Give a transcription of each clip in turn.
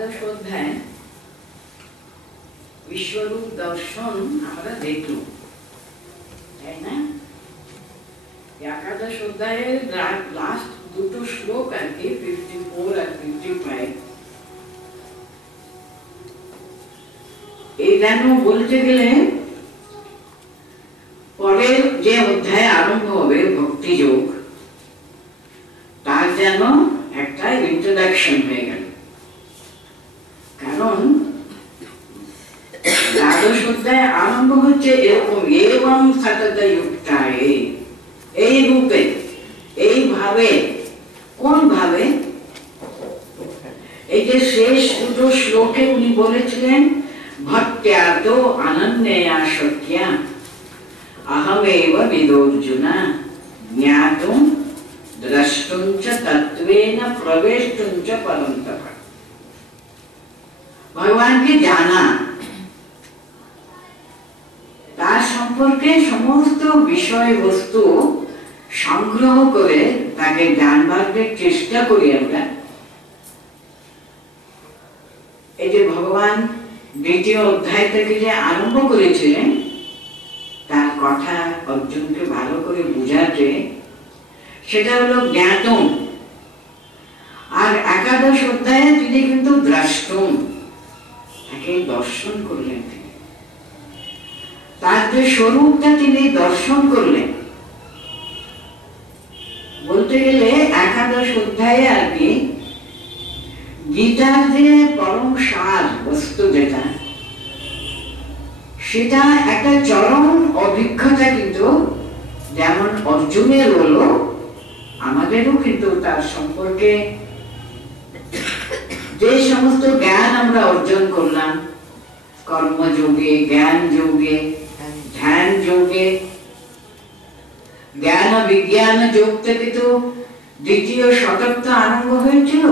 একাদশ অধ্যায় বিশ্বরূপ দর্শন আমরা দেখলাম, তাই না? একাদশ অধ্যায়ের লাস্ট দুটো শ্লোক আর কি, 54 আর 55, এই যেন বলতে গেলে পরের যে অধ্যায় আরম্ভ হবে ভক্তিযোগ, তার যেন একটা ইন্ট্রোডাকশন হয়ে গেল। কারণ দ্বাদশ অধ্যায় আরম্ভ হচ্ছে এরকম, এবং সতত যুক্তায়, এই রূপে, এইভাবে। কোন ভাবে? এই যে শেষ দুটো শ্লোকে উনি বলেছিলেন, ভক্ত্যা তো অনন্যয়া শক্যা অহমেব বিদোর্জুনা জ্ঞাতুম দ্রষ্টুম চ তত্ত্বেন প্রবেষ্টুম চ পরন্তপ। ভগবানকে জানা, তার সম্পর্কে সমস্ত বিষয়বস্তু সংগ্রহ করে তাকে জানবার চেষ্টা করি আমরা। এই যে ভগবান দ্বিতীয় অধ্যায় থেকে যে আরম্ভ করেছিলেন, তার কথা অর্জুনকে ভালো করে বুঝাতে, সেটা হলো জ্ঞাতম। আর একাদশ অধ্যায়ে তিনি কিন্তু দ্রষ্টুম, তাকে দর্শন করলেন। তিনি তার যে স্বরূপটা তিনি দর্শন করলেন। বলতে গেলে একাদশ অধ্যায়ে আর কি গীতার যে পরম সার বস্তু যেটা, সেটা একটা চরম অভিজ্ঞতা। কিন্তু যেমন অর্জুনের হলো, আমাদেরও কিন্তু তার সম্পর্কে যে সমস্ত জ্ঞান আমরা অর্জন করলাম, কর্মযোগে, জ্ঞান যোগে, ধ্যান যোগে, জ্ঞান বিজ্ঞান যোগ থেকে তো দ্বিতীয় শতক তো আরম্ভ হয়েছিল।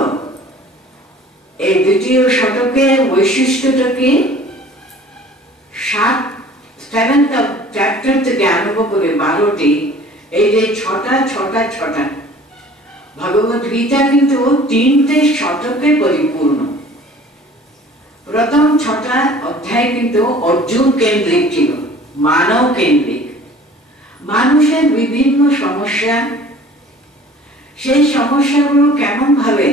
এই দ্বিতীয় শতকের বৈশিষ্ট্যটা কি? 7th চ্যাপ্টার থেকে আরম্ভ করে 12টি, এই যে ছটা ভগবত গীতা কিন্তু 3টে শতকে পরিপূর্ণ। প্রথম 6টা অধ্যায় কিন্তু অর্জুন কেন্দ্রিক ছিল, মানব কেন্দ্রিক। মানুষের বিভিন্ন সমস্যা, সেই সমস্যাগুলো কেমন ভাবে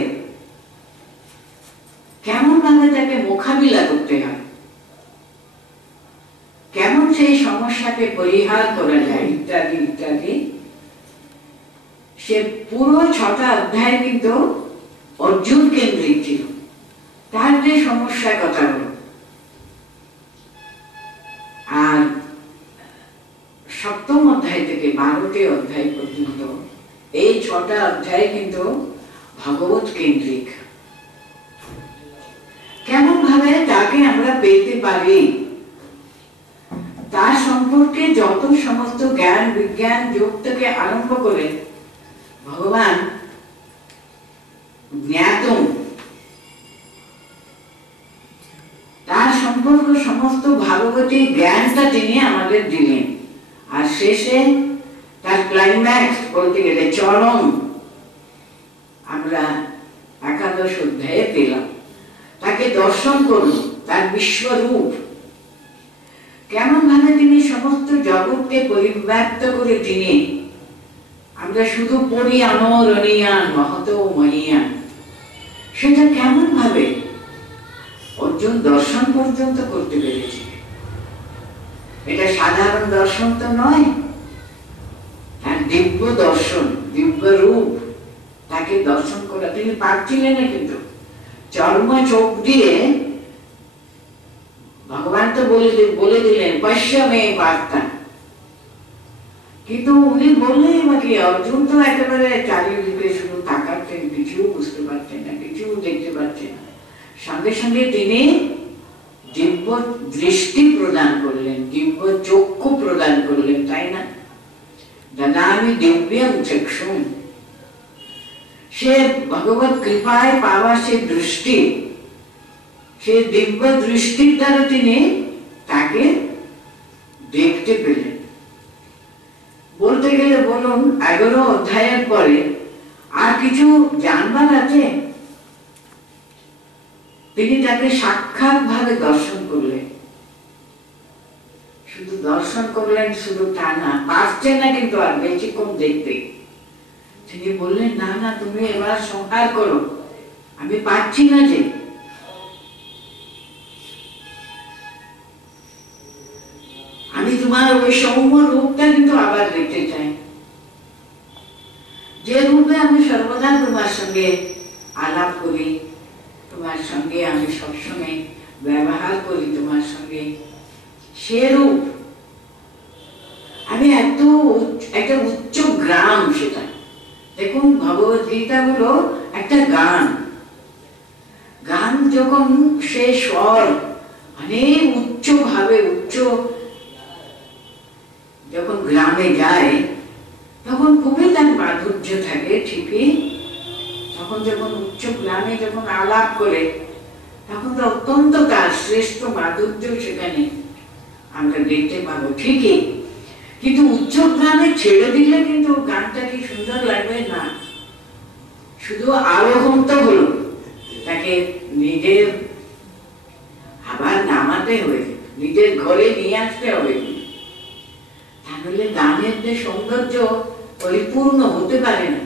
তাকে মোকাবিলা করতে হয়, কেমন সেই সমস্যাকে পরিহার করা যায়, ইত্যাদি ইত্যাদি। সে পুরো 6টা অধ্যায় কিন্তু অর্জুন কেন্দ্রিক ছিল, তার যে সমস্যার কথা হলো। আর 7ম অধ্যায় থেকে 12টি অধ্যায় পর্যন্ত এই 6টা অধ্যায় কিন্তু ভগবত কেন্দ্রিক। কেমন ভাবে তাকে আমরা পেতে পারি, তার সম্পর্কে যত সমস্ত জ্ঞান বিজ্ঞান যোগ থেকে আরম্ভ করে ভগবান জ্ঞাতম, তার সম্পর্ক সমস্ত ভাগবতী জ্ঞানটা তিনি আমাদের দিলেন। আর শেষে তার ক্লাইম্যাক্স বলতে গেলে চরম আমরা একাদশ অধ্যায়ে পেলাম। তাকে দর্শন করল, তার বিশ্বরূপ, কেমন ভাবে তিনি সমস্ত জগৎকে পরিব্যাপ্ত করে তিনি, আমরা শুধু পড়ি অনরণীয়ান মহত মহিয়ান, সেটা কেমন ভাবে অর্জুন দর্শন পর্যন্ত করতে পেরেছে। এটা সাধারণ দর্শন তো নয়, তার দিব্য দর্শন, দিব্য রূপ, তাকে দর্শন করা তিনি পারছিলেন না। কিন্তু চর্ম চোখ দিয়ে ভগবান তো বলে দিলেন পশ্চিমে বার্তা, কিন্তু উনি বললেই বাকি অর্জুন তো একেবারে চারিদিকে শুধু তাকাচ্ছেন, কিছু বুঝতে পারছেন না, কিছু দেখতে পাচ্ছেন না। সঙ্গে সঙ্গে তিনি দিব্য দৃষ্টি প্রদান করলেন, দিব্য চক্ষু প্রদান করলেন, তাই না? দদামি দিব্যং চক্ষুম, সে ভগবত কৃপায় পাওয়া সে দৃষ্টি, সে দিব্য দৃষ্টির দ্বারা তিনি তাকে দেখতে পেলেন। বলতে গেলে বলুন 11 অধ্যায়ের পরে আর কিছু জানবার আছে? তিনি তাকে সাক্ষাৎ ভাবে দর্শন করলেন। শুধু দর্শন করলেন শুধু তা না, পারছে না কিন্তু আর বেশিক্ষণ দেখতে। তিনি বললেন, না না, তুমি এবার সংহার করো, আমি পারছি না। যে আমি তোমার ওই সৌম্য রূপটা কিন্তু আবার দেখতে চাই, যে রূপে আমি সর্বদা তোমার সঙ্গে আলাপ করি, তোমার সঙ্গে আমি সবসময় ব্যবহার করি, তোমার সঙ্গে সে রূপ। আমি একটা উচ্চ গ্রাম সেটা। দেখুন, ভগবত গীতা হলো একটা গান। গান যখন সে স্বর অনেক উচ্চ ভাবে যখন গ্রামে যায় তখন খুবই তার মাধুর্য থাকে। ঠিকই তখন যখন উচ্চ গ্রামে যখন আলাপ করে তখন তো অত্যন্ত তার শ্রেষ্ঠ মাধুর্য সেখানে আমরা দেখতে পাবো। ঠিকই, কিন্তু উচ্চ গ্রামে ছেড়ে দিলে কিন্তু গানটা কি সুন্দর লাগবে না। শুধু আরোহণ তো হলো, তাকে নিজের আবার নামাতে হবে, নিজের ঘরে নিয়ে আসতে হবে, তাহলে গানের যে সৌন্দর্য পরিপূর্ণ হতে পারে না।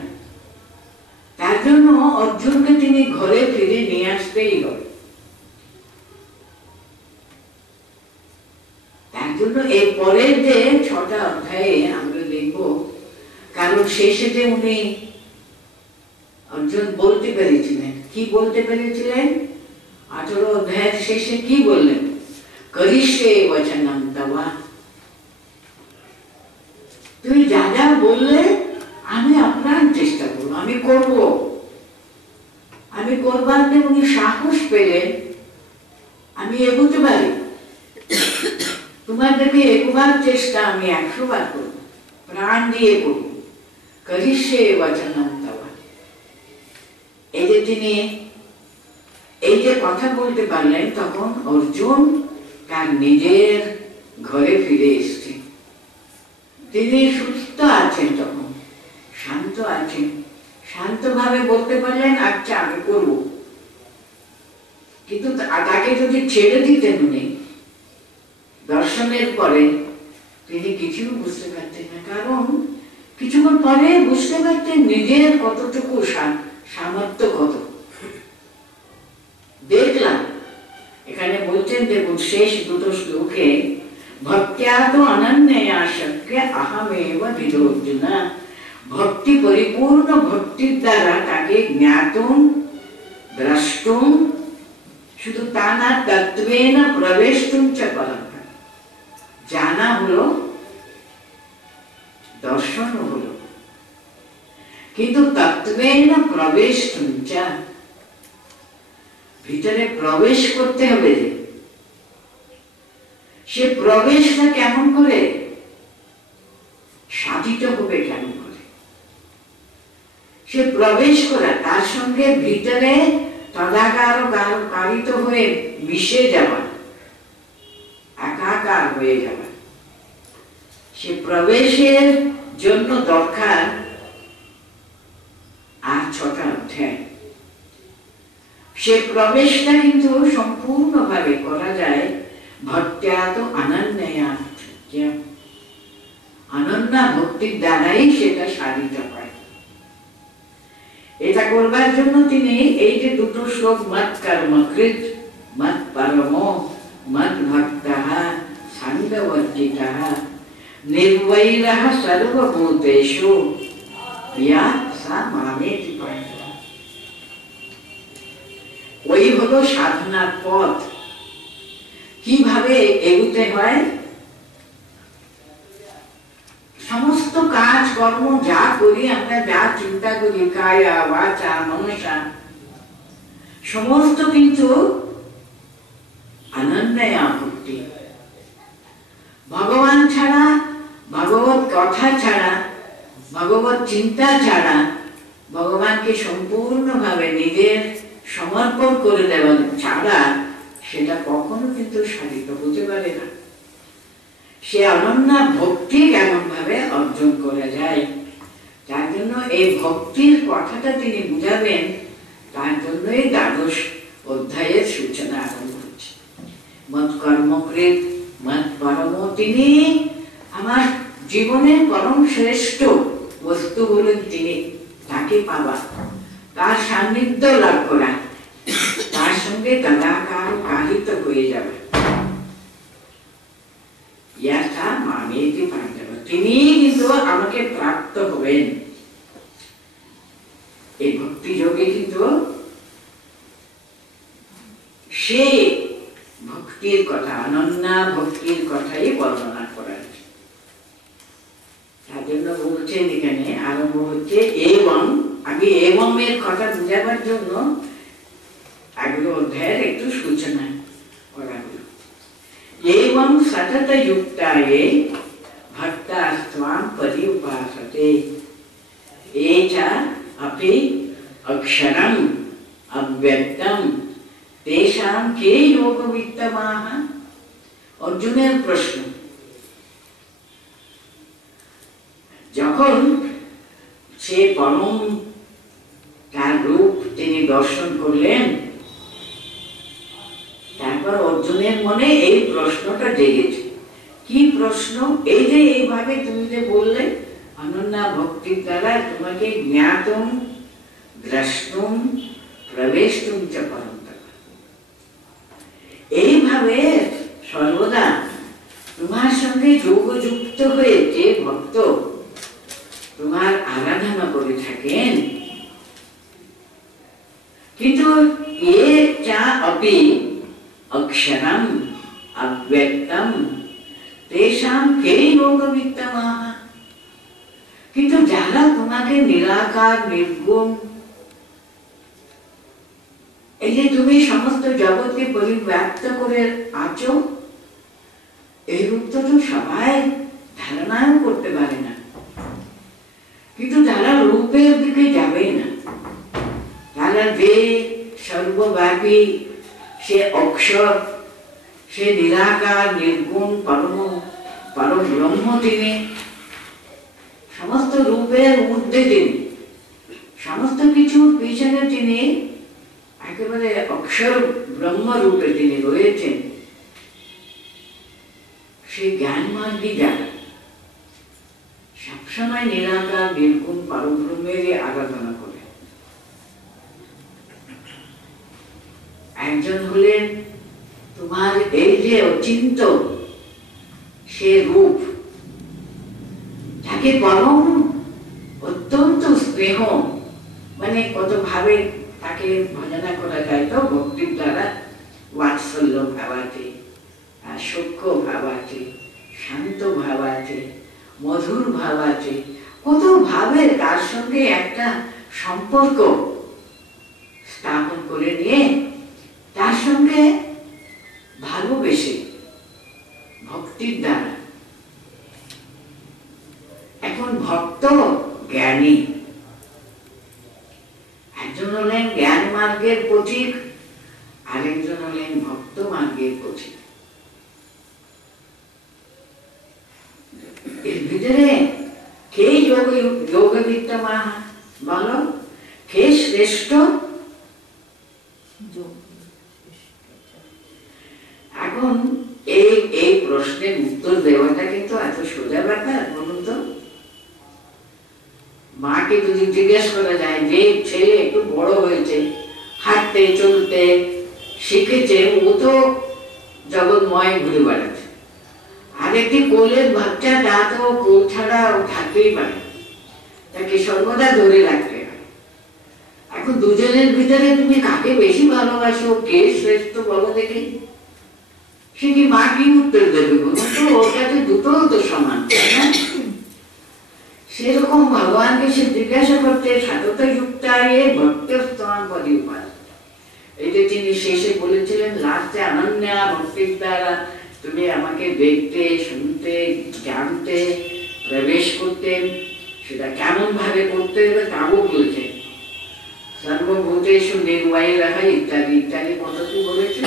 তার জন্য অর্জুনকে তিনি ঘরে ফিরে নিয়ে আসতেই হবে। তার জন্য এর পরের যে 6টা অধ্যায়ে আমরা দেখব, কারণ শেষে যে উনি অর্জুন বলতে পেরেছিলেন, কি বলতে পেরেছিলেন? 18 অধ্যায়ের শেষে কি বললেন? করিষ্যে বচনম তবা, তুই যা যা বললে আমি আপ্রাণ চেষ্টা করবো, আমি করব। আমি করবার যে উনি সাহস পেলেন, আমি এগোতে পারি, তোমাদেরকে একবার চেষ্টা আমি 100 বার করব, প্রাণ দিয়ে করব। করিষ্যে বচনম তবা, এই যে তিনি এই যে কথা বলতে পারলেন, তখন অর্জুন তার নিজের ঘরে ফিরে এসছে। তিনি সুস্থ আছেন, তখন শান্ত আছেন, শান্তভাবে বলতে পারলেন, আচ্ছা আমি করব। কিন্তু তাকে যদি ছেড়ে দিতেন উনি দর্শনের পরে, তিনি কিছু বুঝতে পারতেন না। কারণ কিছুক্ষণ পরে বুঝতে পারতেন নিজের কতটুকু সামর্থ্য কত। দেখলাম এখানে বলছেন, দেখুন শেষ দুটো শ্লোকে, ভক্ত্যা তো অনন্যয়া শক্য আহমেব বিদোর্জুন, ভক্তি পরিপূর্ণ ভক্তির দ্বারা তাকে জ্ঞাতুম দ্রষ্টুম, শুধু তা না, তত্ত্বেন প্রবেষ্টুম চ পরম, জানা হলো, দর্শন হলো, কিন্তু তত্ত্বেন প্রবেষ্টুম চ, ভিতরে প্রবেশ করতে হবে। সে প্রবেশটা কেমন করে সাধিত হবে, কেমন করে সে প্রবেশ করা, তার সঙ্গে ভিতরে তদাকারিত হয়ে মিশে যাওয়া, একাকার হয়ে যাওয়া, সে প্রবেশের জন্য দরকার আর 6টা অধ্যায়। সে প্রবেশটা কিন্তু সম্পূর্ণভাবে করা যায় ভক্ত্যা তো অনন্যয়া, অনন্যা ভক্তির দ্বারাই সেটা সাধিত হয়। এটা করবার জন্য তিনি এই যে দুটো শ্লোক, মত কর্মকৃত মত পরম মত ভক্তঃ সঙ্গবর্জিতঃ নির্বৈরঃ সর্বভূতেষু ইয়া সা মামেতি পয়ঃ, ওই হলো সাধনার পথ। কিভাবে এগুতে হয়? সমস্ত কাজ কর্ম যা করি আমরা, যা চিন্তা করি, কায়া বাচা মনসা, সমস্ত কিন্তু অনন্যয়া ভক্তি। ভগবান ছাড়া, ভগবত কথা ছাড়া, ভগবত চিন্তা ছাড়া, ভগবানকে সম্পূর্ণভাবে নিজের সমর্পণ করে দেওয়া ছাড়া সেটা কখনো কিন্তু সাধিত হতে পারে না। সে অনন্য ভক্তি কেমন ভাবে অর্জন করা যায়, তার জন্য এই ভক্তির কথাটা তিনি বুঝাবেন। তার জন্যই 12 অধ্যায়ের ধর্মকৃত মত পরম, তিনি আমার জীবনের পরম শ্রেষ্ঠ বস্তু বলে তিনি, তাকে পাওয়া, তার সান্নিধ্য লাভ করা, তার সঙ্গে তদাকার কাহিত হয়ে যাবে, তিনি কিন্তু আমাকে প্রাপ্ত হবেন। এই ভক্তি যোগে কিন্তু সে ভক্তির কথা, অনন্যা ভক্তির কথাই বর্ণনা করা। তার জন্য বলছেন এখানে আরম্ভ হচ্ছে এবং, আগে এবং এর কথা বুঝাবার জন্য আগের অধ্যায়ের একটু সূচনা করা হলো। এবং সতত যুক্তায়ে ভক্তাস্ত্বাম পরিউপাসতে এচা अपि अक्षरम अव्यक्तम तेषां के योगवित्तमाः। अर्जुনের প্রশ্ন, যখন সে পরম তার রূপ তিনি দর্শন করলেন, তারপর অর্জুনের মনে এই প্রশ্নটা জেগেছে। কি প্রশ্ন? এই যে এইভাবে তুমি যে বললে অনন্যা ভক্তির দ্বারা তোমাকে জ্ঞাতম দ্রষ্টুম প্রবেশতুম চ পরন্তপ, এইভাবে সর্বদা তোমার সঙ্গে যোগযুক্ত হয়ে যে ভক্ত তোমার আরাধনা করে থাকেন, কিন্তু এ চা অপি অক্ষরম অব্যক্তম তেষাং কে যোগবিত্তমাঃ। কিন্তু যারা তোমাকে নিরাকার নির্গুণ, এই যে তুমি সমস্ত জগৎকে পরিব্যাপ্ত করে আছো, এই রূপটা তো সবাই ধারণাও করতে পারে না। কিন্তু তারা রূপের দিকে যাবে না, তারা যে সর্বব্যাপী, সে অক্ষর, সে নিরাকার নির্গুণ পরম ব্রহ্ম, তিনি সমস্ত রূপের ঊর্ধ্বে, তিনি সমস্ত কিছুর পিছনে, তিনি একেবারে অক্ষর ব্রহ্ম রূপে তিনি রয়েছেন। সেই জ্ঞান মার্গী যারা সবসময় নিরাকার নির্গুণ পরব্রহ্মের আরাধনা করে, একজন হলেন তোমার এই যে অচিন্ত সে রূপ, তাকে পরম অত্যন্ত স্নেহ, মানে কত ভাবে তাকে ভজনা করা যায় তো ভক্তির দ্বারা। বাৎসল্য ভাব আছে, সূক্ষ্ম ভাব আছে, শান্ত ভাব আছে, মধুর ভাব আছে, কত ভাবে তার সঙ্গে একটা সম্পর্ক স্থাপন করে নিয়ে তার সঙ্গে ভালোবেসে ভক্তির দ্বারা। এখন ভক্ত জ্ঞানী, একজন হলেন জ্ঞান মার্গের পথিক, আরেকজন হলেন ভক্ত মার্গের পথিক। এর ভিতরে কে যোগবিত্তমাঃ, বলো কে শ্রেষ্ঠ? এখন এই প্রশ্নের উত্তর দেওয়াটা কিন্তু এত সোজা ব্যাপার বলুন তো? মাকে যদি জিজ্ঞেস করা যায়, যে ছেলে একটু বড় হয়েছে, হাঁটতে চলতে শিখেছে, ও তো জগৎময় ঘুরে বেড়াচ্ছে, আর একটি কোলের বাচ্চা, তা তো কোল ছাড়া ও থাকতেই পারে, তাকে সর্বদা ধরে রাখতে হয়। এখন দুজনের ভিতরে তুমি কাকে বেশি ভালোবাসো, কে শ্রেষ্ঠ বলো দেখি? সে কি মা কি উত্তর দেবে বলুন তো? ওর কাছে দুটো তো সমান, তাই না? সেরকম ভগবানকে সে জিজ্ঞাসা করতে সতত যুক্তায়ে ভক্তস্ত্বাম পরিউপাসতে। এই যে তিনি শেষে বলেছিলেন, লাস্টে অনন্যা ভক্তির দ্বারা তুমি আমাকে দেখতে, শুনতে, জানতে, প্রবেশ করতে, সেটা কেমন ভাবে করতে হবে তাও বলেছে। সর্বভূতেষু নির্বাহীরাহ ইত্যাদি ইত্যাদি পদ্ধতি বলেছে।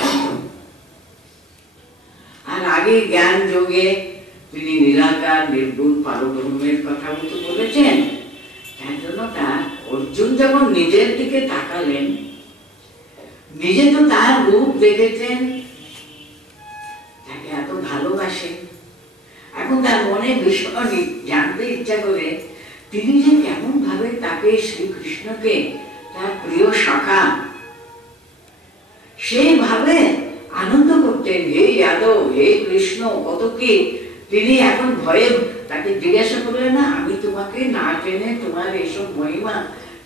আর আগে জ্ঞান যোগে তিনি নিরাকার নির্গুণ পরব্রহ্মের কথা বলেছেন। তার জন্য তার অর্জুন যখন নিজের দিকে তাকালেন, নিজে তো তার রূপ দেখেছেন, জানতে ইচ্ছা করে তিনি যে কেমন ভাবে তাকে শ্রীকৃষ্ণকে তার প্রিয় সখা সেইভাবে আনন্দ করতেন। হে যাদব, হে কৃষ্ণ, কত কি তিনি এখন ভয়ে তাকে জিজ্ঞাসা করলেন না, আমি তোমাকে না জেনে তোমার এসব মহিমা,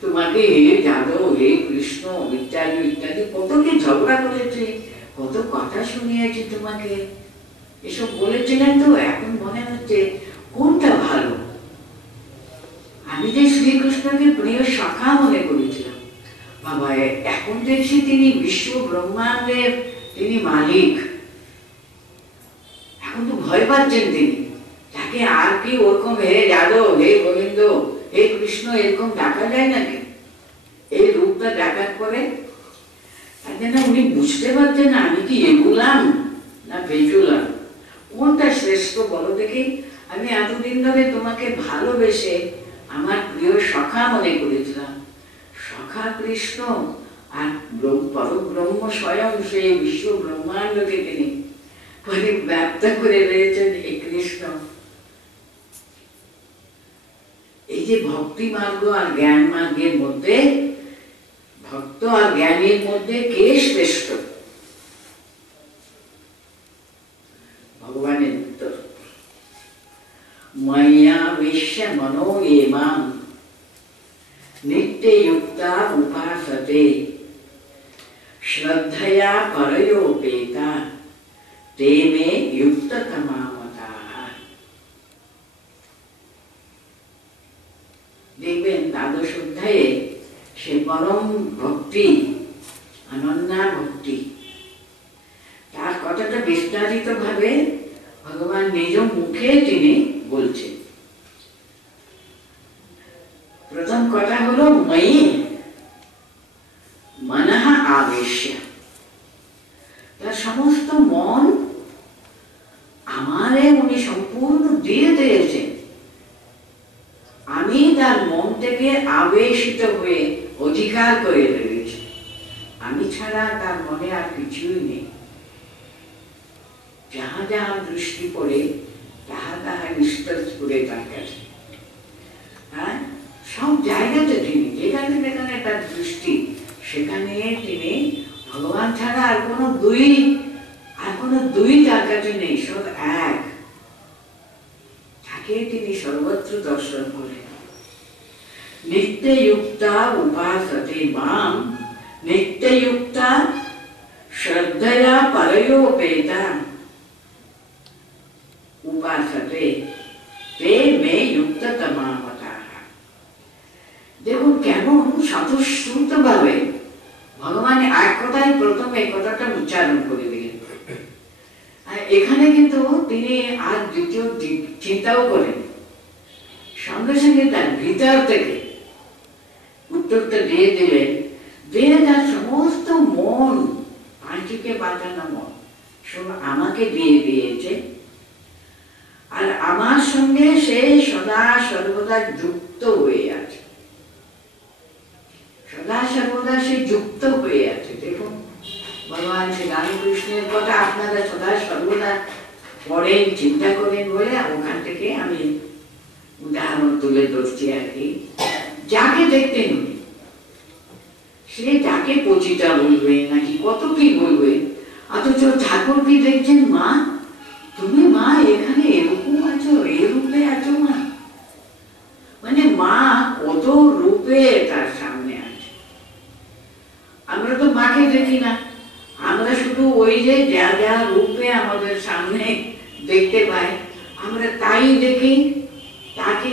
তোমাকে হে যাদব, হে কৃষ্ণ ইত্যাদি ইত্যাদি কত কি ঝগড়া করেছি, কত কথা শুনিয়েছি তোমাকে, এসব বলেছিলেন। তো এখন মনে হচ্ছে কোনটা ভালো? আমি যে শ্রীকৃষ্ণকে প্রিয় সখা মনে করেছিলাম, বাবা এখন দেখছি তিনি বিশ্ব ব্রহ্মাণ্ডের তিনি মালিক। এখন তো ভয় পাচ্ছেন তিনি, তাকে আর কি ওরকম হে যাদব, হে গোবিন্দ, হে কৃষ্ণ এরকম ডাকা যায় নাকি? এই রূপটা দেখার পরে উনি বুঝতে পারছেন না আমি কি এগুলাম না বেজুলাম, কোনটা শ্রেষ্ঠ বলো দেখি। আমি এতদিন ধরে তোমাকে ভালোবেসে আমার প্রিয় সখা মনে করেছিলাম, সখা কৃষ্ণ আর পরব্রহ্ম স্বয়ং সেই বিশ্ব ব্রহ্মাণ্ডকে তিনি পরিব্যাপ্ত করে রয়েছেন এই কৃষ্ণ। এই যে ভক্তি মার্গ আর জ্ঞান মার্গের মধ্যে, ভক্ত আর জ্ঞানের মধ্যে কে শ্রেষ্ঠ? ভগবানের উত্তর, ময়া বিশ্ব মনো এমাং নিত্যযুক্তা উপাসতে শ্রদ্ধয়া পরয়োপেতা তে মে যুক্ততমা মতাঃ। দেখবেন দ্বাদশ অধ্যায়ে সে পরম ভক্তি, অনন্যা ভক্তি, তার কথাটা বিস্তারিত ভাবে ভগবান নিজ মুখে তিনি বলছেন। প্রথম কথা হলো ময়ি মনঃ আবেশ্য, তার সমস্ত মন আমারে উনি সম্পূর্ণ দিয়ে দিয়েছেন। আমি তার মন থেকে আবেশিত হয়ে অধিকার করে রয়েছি, আমি ছাড়া তার মনে আর কিছুই নেই। যাহা যাহা দৃষ্টি পড়ে তাহা তাহা নিস্তর করে তার কাছে। হ্যাঁ, সব জায়গাতে তিনি যেখানে যেখানে তার দৃষ্টি সেখানে তিনি ভগবান ছাড়া আর কোনো দুই তার কাছে নেই, সব এক। তাকে তিনি সর্বত্র দর্শন করেন। নিত্যযুক্তা উপাসতে মাম নিত্যযুক্তা শ্রদ্ধয়া পরয়োপেতা উপাসতে তে মে যুক্ততমা মতাঃ। দেখুন কেমন স্বতঃস্ফূর্ত ভাবে ভগবান এক কথায় প্রথম এই কথাটা উচ্চারণ করে দিলেন। এখানে কিন্তু তিনি আর দ্বিতীয় চিন্তাও করেন, সঙ্গে সঙ্গে তার ভিতর থেকে উত্তরটা দিয়ে দিলেন। দিয়ে তার সমস্ত মন, পাঁচকে বাঁধানো মন সব আমাকে দিয়ে দিয়েছে, আর আমার সঙ্গে সে সদা সর্বদা যুক্ত হয়ে আছে, সদা সর্বদা সে যুক্ত হয়ে আছে। দেখুন ভগবান শ্রী রামকৃষ্ণের কথা আপনারা সদা সর্বদা পড়েন, চিন্তা করেন বলে ওখান থেকে আমি উদাহরণ তুলে ধরছি আর কি। যাকে দেখতেন উনি, সে যাকে পচিতা বলবে নাকি কত কি বলবে, অথচ ঠাকুর কি দেখছেন, মা তুমি মা এখানে এরকম আছো, এই রূপে আছো মা, মানে মা কত রূপে তার সামনে আছে। আমরা তো মাকে দেখি না, আমরা শুধু ওই যে যা যা রূপে আমাদের সামনে দেখতে পাই আমরা তাই দেখি, তাকে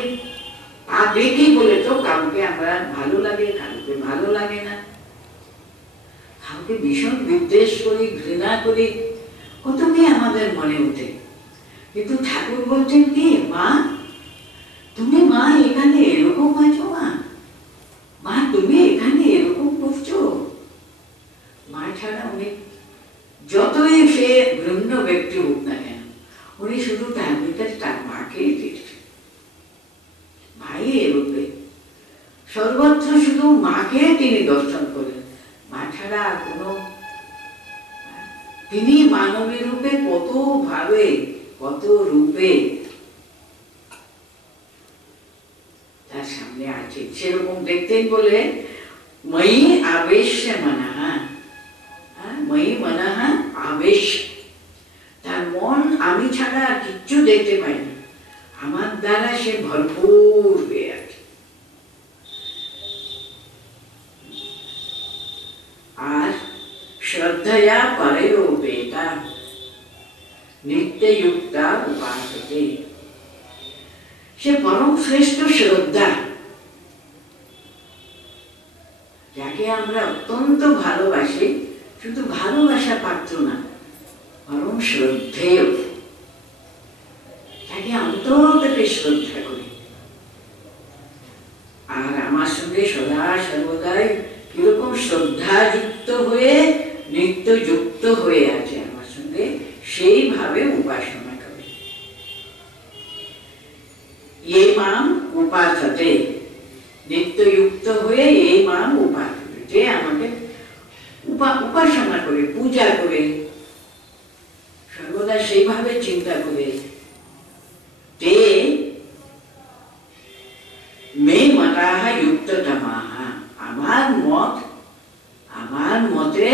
তা দেখি বলে তো কাউকে আমরা ভালো লাগে, কাউকে ভালো লাগে না, কাউকে ভীষণ বিদ্বেষ করি, ঘৃণা করি, কত কি আমাদের মনে ওঠে। কিন্তু ঠাকুর বলছেন কি, মা তুমি মা এখানে এরকম আছো, মা তুমি এখানে এরকম করছো। মা ছাড়া উনি যতই সে ঘৃণ্য ব্যক্তি হোক না কেন, উনি শুধু তার ভিতরে তার মাকেই দেখছেন, ভাই এরূপে সর্বত্র শুধু মাকে তিনি দর্শন করেন, মা ছাড়া আর কোনো। তিনি মানবী রূপে কত ভাবে কত রূপে দেখতেন বলে ময়ি আবেশ মনঃ, ময়ি মনঃ আবেশ, তার মন আমি ছাড়া আর কিচ্ছু দেখতে পাই না, আমার দ্বারা সে ভরপুর হয়ে আছে। আর শ্রদ্ধয়া পরয়োপেতা নিত্যযুক্তা উপাসতে, সে পরম শ্রেষ্ঠ শ্রদ্ধা, যাকে আমরা অত্যন্ত ভালোবাসি, শুধু ভালোবাসা পাত্র না, পরম শ্রদ্ধেয়, তাকে অন্তর থেকে শ্রদ্ধা করি। আর আমার সঙ্গে সদা সর্বদাই কিরকম শ্রদ্ধা যুক্ত হয়ে নিত্য যুক্ত হয়ে আছে আমার সঙ্গে, সেইভাবে উপাসনা করে। এ মাম উপাসতে, নিত্যযুক্ত হয়ে এই মাম উপাসতে, যে আমাকে উপাসনা করে, পূজা করে, সর্বদা সেইভাবে চিন্তা করে, তে মে মতাহ যুক্ততমাহ, আমার মতে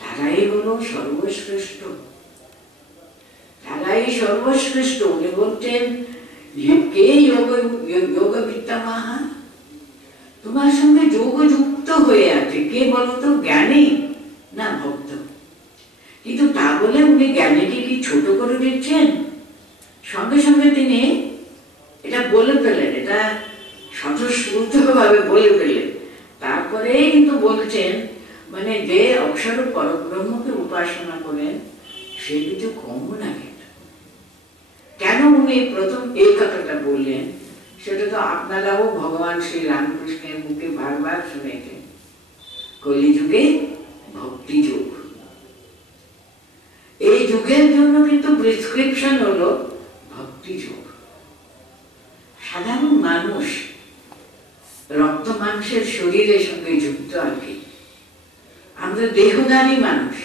তারাই হলো সর্বশ্রেষ্ঠ, তারাই সর্বশ্রেষ্ঠ। উনি বলছেন কে যোগবিত্তমাহ, তোমার সঙ্গে যোগ যুক্ত হয়ে আছে, কে বলতো? জ্ঞানী না ভক্ত। কিন্তু তা বলে উনি জ্ঞানীকে কি ছোট করে দিচ্ছেন? সঙ্গে সঙ্গে তিনি এটা বলে ফেলেন, এটা স্বতঃস্ফূর্তভাবে বলে ফেলেন। তারপরে কিন্তু বলছেন, মানে যে অক্ষর পরব্রহ্মকে উপাসনা করেন সে কিছু কম না। কেন উনি প্রথম এই কথাটা বললেন সেটা তো আপনারাও ভগবান শ্রী রামকৃষ্ণের মুখে বারবার শুনেছেন, কলিযুগে ভক্তি যুগ। এই যুগের জন্য কিন্তু প্রেসক্রিপশন হলো ভক্তি যুগ। সাধারণ মানুষ রক্ত মাংসের শরীরের সঙ্গে যুক্ত আর কি, আমরা দেহদারী মানুষ,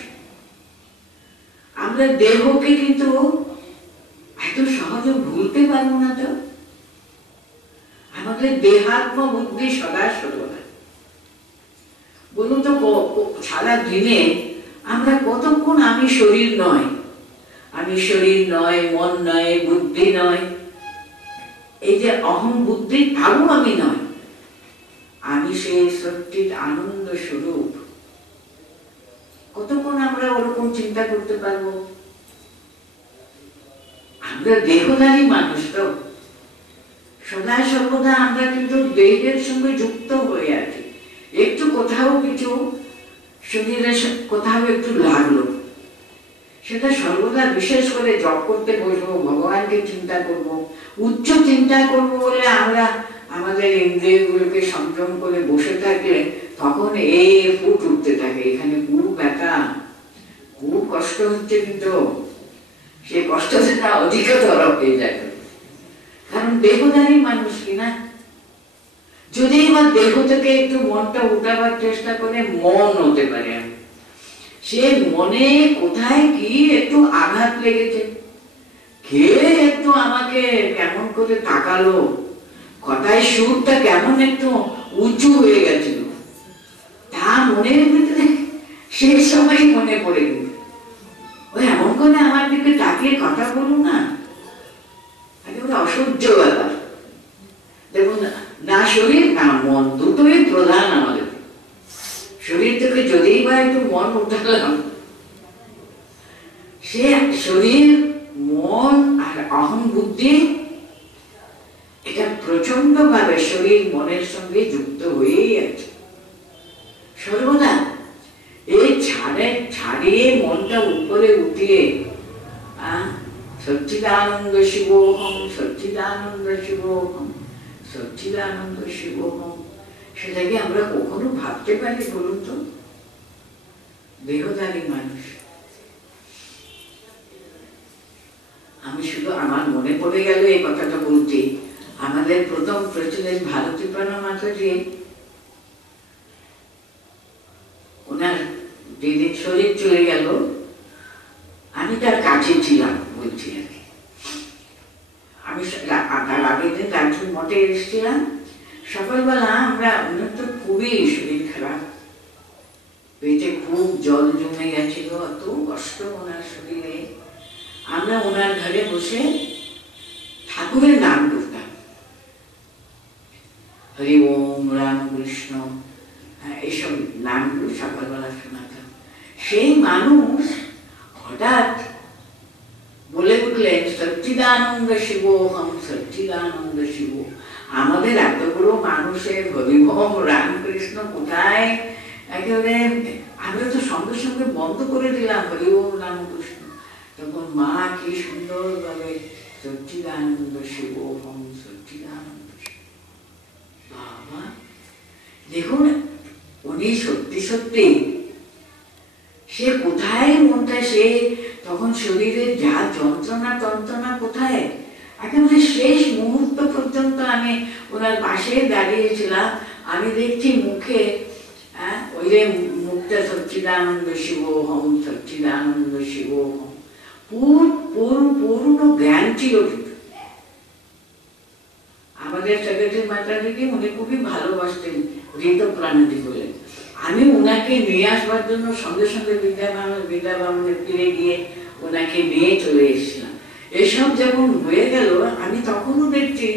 আমরা দেহকে কিন্তু এত সহজে ভুলতে পারবো না। তো আমাদের দেহাত্ম বুদ্ধি সদা সর্বদা, বলুন তো সারা দিনে আমরা কতক্ষণ আমি শরীর নয়, আমি শরীর নয়, মন নয়, বুদ্ধি নয়, এই যে অহং বুদ্ধি, তাও আমি নয়, আমি সেই সত্যির আনন্দ স্বরূপ, কতক্ষণ আমরা ওরকম চিন্তা করতে পারবো? আমরা দেহধারী মানুষ, তো সদা সর্বদা আমরা কিন্তু দেহের সঙ্গে যুক্ত হয়ে আছি। একটু কোথাও কিছু শরীরের কোথাও একটু লাগলো, সেটা সর্বদা বিশেষ করে জপ করতে বসবো, ভগবানকে চিন্তা করব, উচ্চ চিন্তা করব বলে আমরা আমাদের ইন্দ্রিয়গুলোকে সংযম করে বসে থাকলে তখন এই ফুট উঠতে থাকে, এখানে খুব ব্যথা, খুব কষ্ট হচ্ছে, কিন্তু সেই কষ্ট সেটা অধিকতর হয়ে যায়, কারণ দেহধারী মানুষ কিনা। যদি এবার দেহ থেকে একটু মনটা উঠাবার চেষ্টা করে, মন হতে পারে সে মনে কোথায় কি একটু আঘাত লেগেছে, কে একটু আমাকে কেমন করে তাকালো, কথায় সুরটা কেমন একটু উঁচু হয়ে গেছিল, তা মনের ভিতরে সেই সময় মনে পড়ে গেল, ওই এমন করে আমার দিকে তাকিয়ে কথা বলুন না, অসহ্য ব্যাপার। দেখুন, না শরীর না মন দুটোই প্রধান আমাদের। শরীর থেকে যদি বা একটু মন উঠালাম, সে শরীর, মন আর অহং বুদ্ধি এটা প্রচন্ড ভাবে শরীর মনের সঙ্গে যুক্ত হয়েই আছে সর্বদা। এই ছাড়িয়ে মনটা উপরে উঠিয়ে সচ্চিদানন্দ শিবোহম, সচ্চিদানন্দ শিবোহম, সচ্চিদানন্দ শিবোহম, সেটাকে আমরা কখনো ভাবতে পারি বলুন তো? দেহধারী মানুষ। আমি শুধু আমার মনে পড়ে গেল এই কথাটা বলতে, আমাদের প্রথম প্রেসিডেন্ট ভারতীপ্রাণা মাতাজি, ওনার যেদিন শরীর চলে গেল, আমি তার কাছে ছিলাম বলছি আর কি। আমি তার আগের দিন রাজুর মঠে এসেছিলাম, সকালবেলা আমরা, ওনার তো খুবই শরীর খারাপ, পেটে খুব জল জমে গেছিল, অত কষ্ট ওনার শরীরে। আমরা ওনার ঘরে বসে ঠাকুরের নাম করতাম, হরি ওম রামকৃষ্ণ, এইসব নামগুলো সকালবেলা শোনাতাম। সেই মানুষ হঠাৎ বলে উঠলেন সচ্চিদানন্দ শিবোহম, সচ্চিদানন্দ শিব। আমাদের এত বড় মানুষের হরি ওম রামকৃষ্ণ কোথায়, একেবারে আমরা তো সঙ্গে সঙ্গে বন্ধ করে দিলাম হরি ওম রামকৃষ্ণ। তখন মা কি সুন্দর ভাবে সচ্চিদানন্দ শিবোহম, সচ্চিদানন্দ শিব। বাবা দেখুন, উনি সত্যি সত্যি সে কোথায় মনটা, সে তখন শরীরে যা যন্ত্রণা তন্ত্রণা কোথায়, একেবারে শেষ মুহূর্ত পর্যন্ত আমি ওনার পাশে দাঁড়িয়েছিলাম। আমি দেখছি মুখে ওই যে মুখটা সচ্চিদানন্দ শিবোহম, সচ্চিদানন্দ শিবোহম, পূর্ণ জ্ঞান ছিল। কিন্তু আমাদের সেক্রেটারি মাতাজিকে উনি খুবই ভালোবাসতেন, ঋতপ্রাণাদি বলে। আমি ওনাকে নিয়ে আসবার জন্য সঙ্গে সঙ্গে বিদ্যাভবনে ফিরে গিয়ে ওনাকে নিয়ে চলে এসেছিলাম। এসব যখন হয়ে গেল, আমি তখনও দেখছি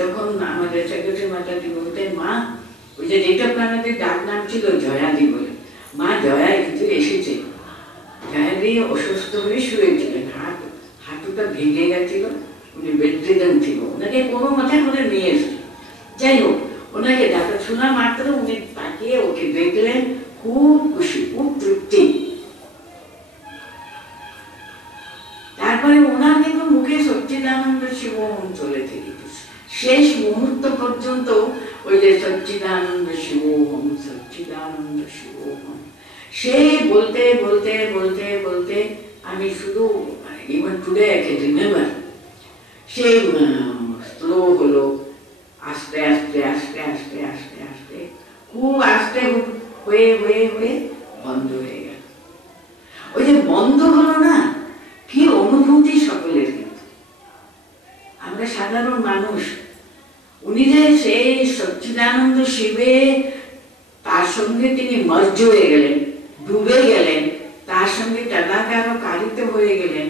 যখন আমাদের সেক্রেটারি মাতাজি বলতেন, মা ওই যে ঋতপ্রাণাদির ডাক নাম ছিল জয়াদি বলে, মা জয়া কিন্তু এসেছে। জয়াদি অসুস্থ হয়ে শুয়েছিলেন, হাঁটুটা ভেঙে গেছিল, উনি বেডরিডেন ছিল, ওনাকে কোনো মাথায় করে নিয়ে এসেছে। যাই হোক, ওনাকে ডাকা শোনা মাত্র উনি তাকিয়ে ওকে দেখলেন, খুব খুশি, খুব তৃপ্তি। তারপরে ওনার কিন্তু মুখে সচ্চিদানন্দ শিবোহম চলেছে, শেষ মুহূর্ত পর্যন্ত ওই যে সচ্চিদানন্দ শিবোহম, সচ্চিদানন্দ শিবোহম। সে বলতে বলতে বলতে বলতে আমি শুধু, even today I can remember, say slow হলো, আস্তে আস্তে আস্তে আস্তে আস্তে আস্তে খুব আস্তে হয়ে হয়ে হয়ে বন্ধ হয়ে গেল। ওই যে বন্ধ হলো না, কি অনুভূতি সকলের। কিন্তু আমরা সাধারণ মানুষ, উনি যে সেই সচ্চিদানন্দ শিবে, তার সঙ্গে তিনি মর্জ হয়ে গেলেন, ডুবে গেলেন, তার সঙ্গে তদাকার কারিত হয়ে গেলেন।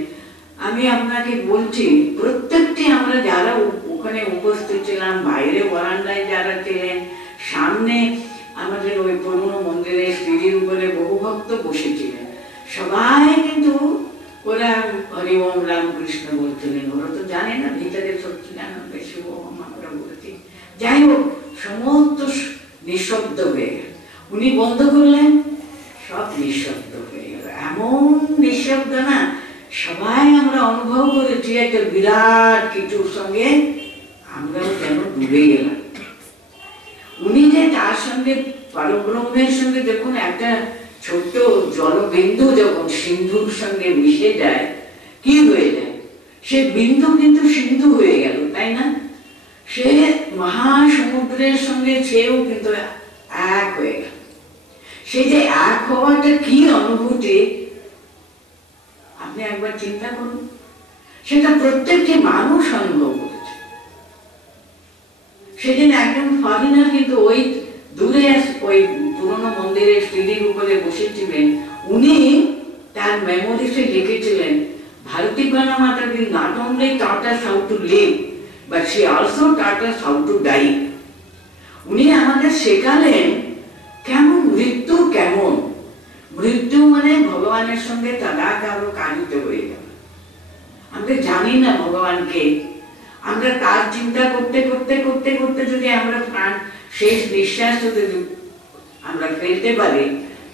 আমি আপনাকে বলছি, প্রত্যেকটি আমরা যারা ওখানে উপস্থিত ছিলাম, বাইরে বারান্দায় যারা ছিলেন, সামনে আমাদের ওই পুরনো মন্দিরের সিঁড়ির উপরে বহু ভক্ত বসেছিলেন, সবাই কিন্তু ওরা হরি ওম রামকৃষ্ণ বলছিলেন। ওরা তো জানে না ভিতরে সচ্চিদানন্দ শিবোহম আমরা বলছি। যাই হোক, সমস্ত নিঃশব্দ হয়ে গেল। উনি বন্ধ করলেন, সব নিঃশব্দ হয়ে গেল। এমন নিঃশব্দ না, সবাই আমরা অনুভব করেছি একটা বিরাট কিছুর সঙ্গে আমরাও যেন ডুবে গেলাম। উনি যে তার সঙ্গে পরব্রহ্মের সঙ্গে যখন একটা ছোট্ট জলবিন্দু যখন সিন্ধুর সঙ্গে মিশে যায়, কি হয়ে যায়, সে বিন্দু কিন্তু সিন্ধু হয়ে গেল, তাই না? সে মহাসমুদ্রের সঙ্গে সেও কিন্তু এক হয়ে গেল। সে যে এক হওয়াটা কি অনুভূতি, আপনি একবার চিন্তা করুন। সেটা প্রত্যেকটি মানুষ অনুভব করেছে। সেদিন একজন ফরেনার কিন্তু ওই দূরে ওই পুরনো মন্দিরের সিঁড়ির উপরে বসেছিলেন। উনি তার মেমোরিতে লিখেছিলেন, Bharati Prana Mataji not only taught us how to live, but she also taught us how to die. উনি আমাদের শেখালেন কেমন মৃত্যু, কেমন মৃত্যু মানে ভগবানের সঙ্গে তদাকার কারিত হয়ে গেল। আমরা জানি না ভগবানকে, আমরা তার চিন্তা করতে করতে করতে করতে যদি আমরা প্রাণ শেষ নিঃশ্বাস যদি আমরা ফেলতে পারি,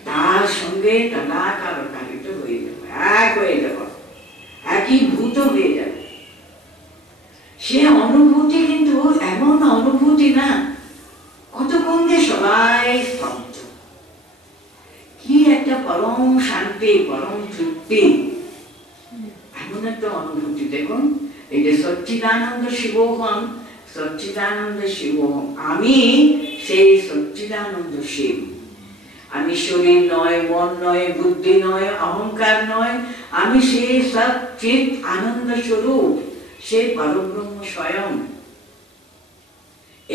তার সঙ্গে তদাকার কারিত হয়ে যাবে, এক হয়ে যাবে, একীভূত হয়ে যাবে। সে অনুভূতি কিন্তু এমন অনুভূতি না, কতক্ষণ যে সবাই স্তব্ধ, কি একটা পরম শান্তি, পরম তৃপ্তি, এমন একটা অনুভূতি। দেখুন, এই যে সচ্চিদানন্দ শিবোহম, সচ্চিদানন্দ শিবোহম, আমি সেই সচ্চিদানন্দ শিব। আমি শরীর নয়, মন নয়, বুদ্ধি নয়, অহংকার নয়, আমি সেই সচ্চিৎ আনন্দ স্বরূপ, সেই পরব্রহ্ম স্বয়ং।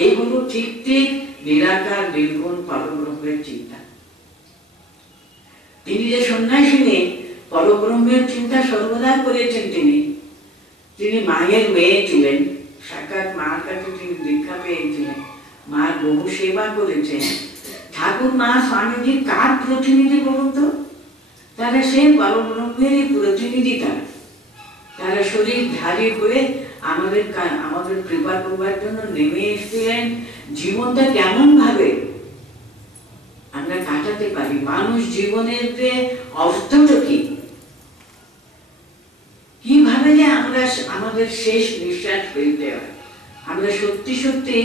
এই হলো ঠিক ঠিক নিরাকার নির্গুণ পরব্রহ্মের চিন্তা। তিনি যে সন্ন্যাসী নিয়ে পরব্রহ্মের চিন্তা সর্বদা করেছেন। তিনি মায়ের মেয়ে ছিলেন, সাক্ষাৎ মার কাছে তিনি দীক্ষা পেয়েছিলেন, মার বহু সেবা করেছেন। ঠাকুর মা স্বামীজির কার প্রতিনিধি বলুন তো? তারা সেই পরব্রহ্মেরই প্রতিনিধি। তারা শরীর ধারী হয়ে আমাদের কৃপা করবার জন্য নেমে এসেছিলেন। জীবনটা কেমন ভাবে আমরা কাটাতে পারি, মানুষ জীবনের যে অর্থটা কি, কিভাবে যে আমরা আমাদের শেষ নিঃশ্বাস ফেলতে হয়, আমরা সত্যি সত্যি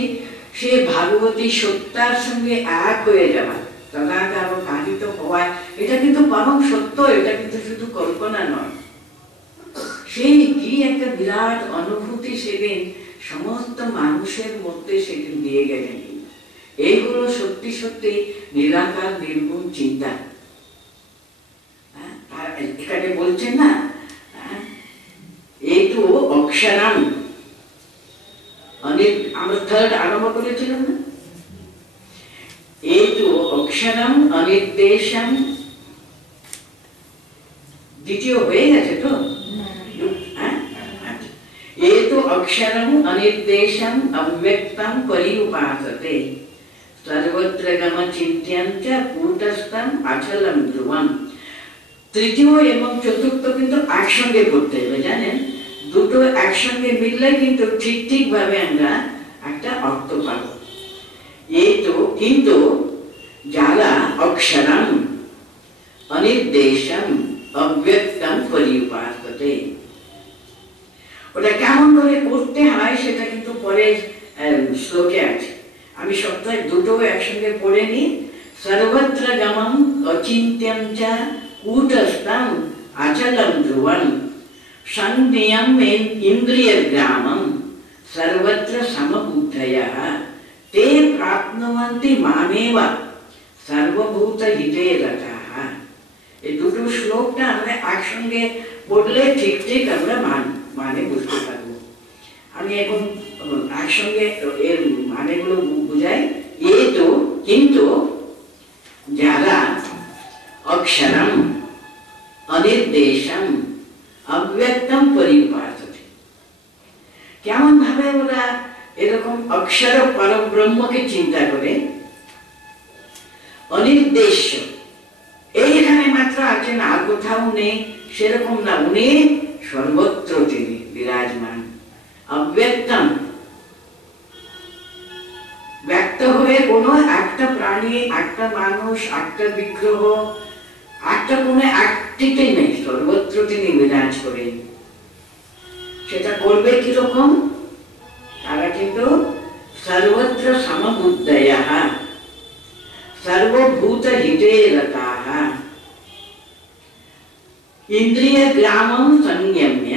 সে ভাগবতী সত্যার সঙ্গে এক হয়ে যাওয়া, তথাকার কারিত হওয়া, এটা কিন্তু পরম সত্য, এটা কিন্তু শুধু কল্পনা নয়। সেই কি একটা বিরাট অনুভূতি সেদিন সমস্ত মানুষের মধ্যে সেদিন দিয়ে গেলেন। এইগুলো সত্যি সত্যি নিরাকার নির্গুণ চিন্তা। এখানে বলছেন না, এই তো অক্ষরাম, অনেক আমরা থার্ড আরম্ভ করেছিলাম না, এই তো অক্ষরম অনির্দেশম, দ্বিতীয় হয়ে গেছে তো, এই তো অক্ষরম অনির্দেশম অব্যক্তম পরিউপাসতে সর্বত্র গম চিন্ত্যং চ কূটস্থম অচলম ধ্রুবম। তৃতীয় এবং চতুর্থ কিন্তু একসঙ্গে পড়তে হবে, জানেন? দুটো একসঙ্গে মিললে কিন্তু ঠিক ঠিক ভাবে আমরা একটা অর্থ পাবো। এই তো কিন্তু যারা অক্ষরম অনির্দেশম অব্যক্তম পরিউপাসতে, ওটা কেমন করে করতে হয় সেটা কিন্তু পরের শ্লোকে আছে। আমি সপ্তাহে দুটো একসঙ্গে পড়ে নিই। সর্বত্র গমম অচিন্ত্যং চ কূটস্থম অচলম ধ্রুবম সংনিয়ম ইন্দ্রিয়গ্রামম সর্বত্র সমবুদ্ধয়ঃ ते प्राप्नुवन्ति मामेव सर्वभूतहिते रताः। এই দুটো শ্লোকটা আমরা একসঙ্গে পড়লে ঠিক ঠিক আমরা মানে বুঝতে পারবো। আমি এখন একসঙ্গে এর মানেগুলো বুঝাই। এই তো কিন্তু যারা অক্ষরম অনির্দেশম অব্যক্তম পরিউপাসতে, কেমন ভাবে ওরা এরকম অক্ষর পরব্রহ্মকে চিন্তা করে, অনির্দেশ্য এইখানে মাত্র আছেন, আর কোথাও নেই সেরকম না, উনি সর্বত্র তিনি বিরাজমান। অব্যক্তম, ব্যক্ত হয়ে কোনো একটা প্রাণী, একটা মানুষ, একটা বিগ্রহ, একটা কোনো একটিতে নেই, সর্বত্র তিনি বিরাজ করেন। সেটা করবে কিরকম? তারা কিন্তু সর্বত্র সমবুদ্ধয়ঃ সর্বভূত হিতে রতাঃ ইন্দ্রিয় গ্রামম সংযম্য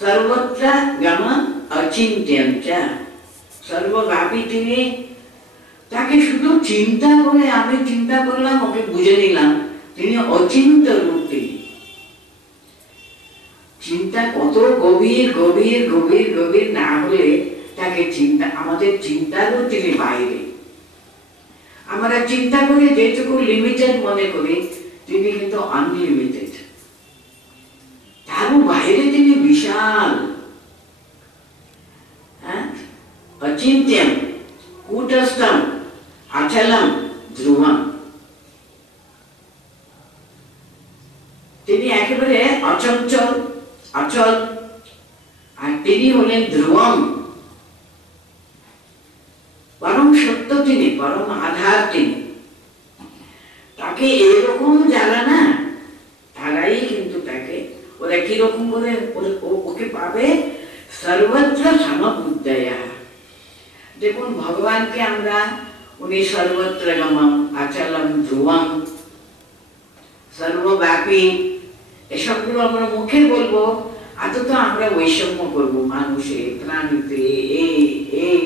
সর্বত্র গম অচিন্ত্যং চ, সর্বব্যাপী তিনি। তাকে শুধু চিন্তা করে, আমি চিন্তা করলাম, ওকে বুঝে নিলাম, তিনি অচিন্ত রূপ। তিনি চিন্তা কত গভীর গভীর গভীর গভীর না হলে তাকে চিন্তা, আমাদের চিন্তারও তিনি বাইরে। আমরা চিন্তা করে যেটুকু লিমিটেড মনে করি, তিনি কিন্তু আনলিমিটেড, তারও বাইরে তিনি বিশাল। অচিন্ত্যম কূটস্থম অচলম ধ্রুবম, তিনি একেবারে অচঞ্চল অচল, আর তিনি হলেন ধ্রুবম, পরম সত্য তিনি, পরম আধার তিনি। তাকে এরকম যারা না, তারাই কিন্তু তাকে, ওরা কিরকম করে ওকে পাবে? সর্বত্র সমবুদ্ধয়ঃ। দেখুন ভগবানকে আমরা, উনি সর্বত্র গমম অচলম ধ্রুবম, সর্বব্যাপী, এসবগুলো আমরা মুখে বলবো, অথচ আমরা বৈষম্য করবো মানুষে, প্রাণীতে, এই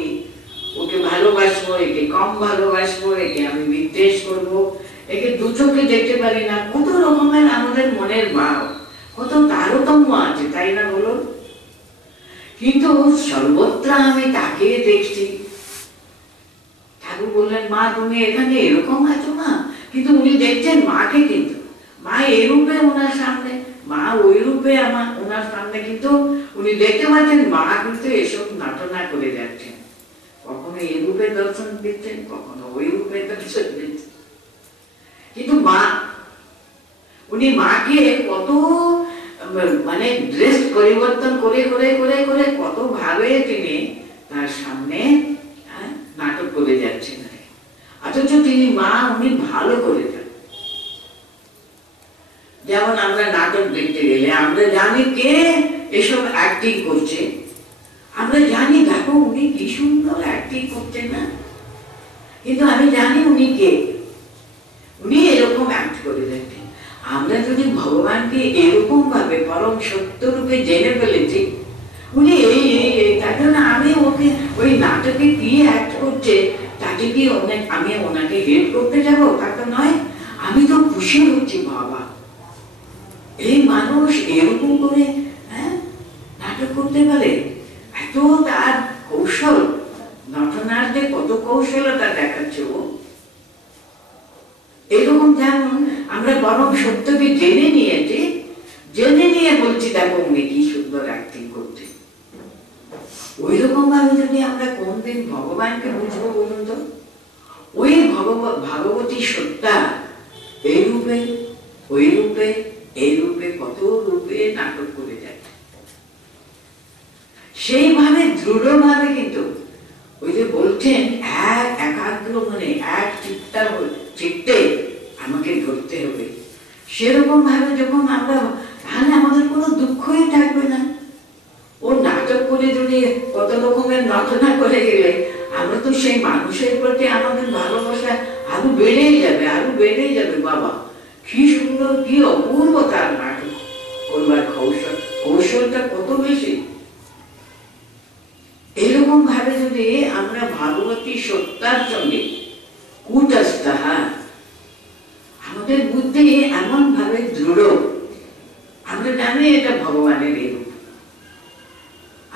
ওকে ভালোবাসবো, একে কম ভালোবাসবো, একে আমি বিদ্বেষ করবো, একে দু চোখে দেখতে পারি না। কত রকমের আমাদের মনের ভাব, কত তারতম্য আছে, তাই না বলুন? কিন্তু সর্বত্র আমি তাকে দেখছি। ঠাকুর বললেন, মা তুমি এখানে এরকম আছো মা, কিন্তু উনি দেখছেন মাকে, কিন্তু মা এই রূপে ওনার সামনে, মা ওই রূপে ওনার সামনে, কিন্তু উনি দেখতে পাচ্ছেন মা কিন্তু এসব নাটনা করে যাচ্ছেন। কখনো এই রূপে দর্শন দিচ্ছেন, কখনো ওই রূপে দর্শন দিচ্ছেন। কিন্তু মা, উনি মাকে কত মানে ড্রেস পরিবর্তন করে করে করে করে কত ভাবে তিনি তার সামনে নাটক করে যাচ্ছেন। অথচ তিনি মা, উনি ভালো করে যান। যেমন আমরা নাটক দেখতে গেলে আমরা জানি কে এসব অ্যাক্টিং করছে, আমরা জানি দেখো উনি কি সুন্দর অ্যাক্টিং করছেন না, কিন্তু আমি জানি উনি কে, উনি এরকম অ্যাক্ট করে যাচ্ছেন। আমরা যদি ভগবানকে এরকম ভাবে পরম সত্য রূপে জেনে ফেলেছি, উনি এই তার জন্য আমি ওকে ওই নাটকে কি অ্যাক্ট করছে তাতে কি আমি ওনাকে হেল্প করতে যাবো, তা তো নয়। আমি তো খুশি হচ্ছি, বাবা এই মানুষ এরকম করে নাটক করতে পারে, এত তার কৌশল, নটনার্থে কত কৌশলতা দেখাচ্ছে ও। এরকম যেমন আমরা পরম সত্যকে জেনে নিয়েছি, জেনে নিয়ে বলছি দেখো উনি কি সুন্দর অ্যাক্টিং করছে, ওই রকম ভাবে যদি আমরা কোনদিন ভগবানকে বুঝবো বলুন তো? ওই ভগবতী সত্তা এই রূপে ওই রূপে এই রূপে কত রূপে নাটক করে যাচ্ছে, সেইভাবে দৃঢ়ভাবে কিন্তু ওই যে বলছেন একাগ্র মানে এক চিত্তে আমাকে ধরতে হবে। সেরকম ভাবে যখন আমরা, তাহলে আমাদের কোনো দুঃখই থাকবে না। ও নাটক করে যদি কত রকমের নটনা করে গেলে আমরা তো সেই মানুষের প্রতি আমাদের ভালোবাসা আরো বেড়েই যাবে, আরো বেড়েই যাবে। বাবা কি সুন্দর, কি অপূর্ব তার নাটক করবার কৌশলটা কত বেশি। এরকম ভাবে যদি আমরা ভাগবতী সত্তার সঙ্গে কূটস্থ, আমাদের বুদ্ধি এমন ভাবে দৃঢ়, আমরা জানি এটা ভগবানের এই রূপ।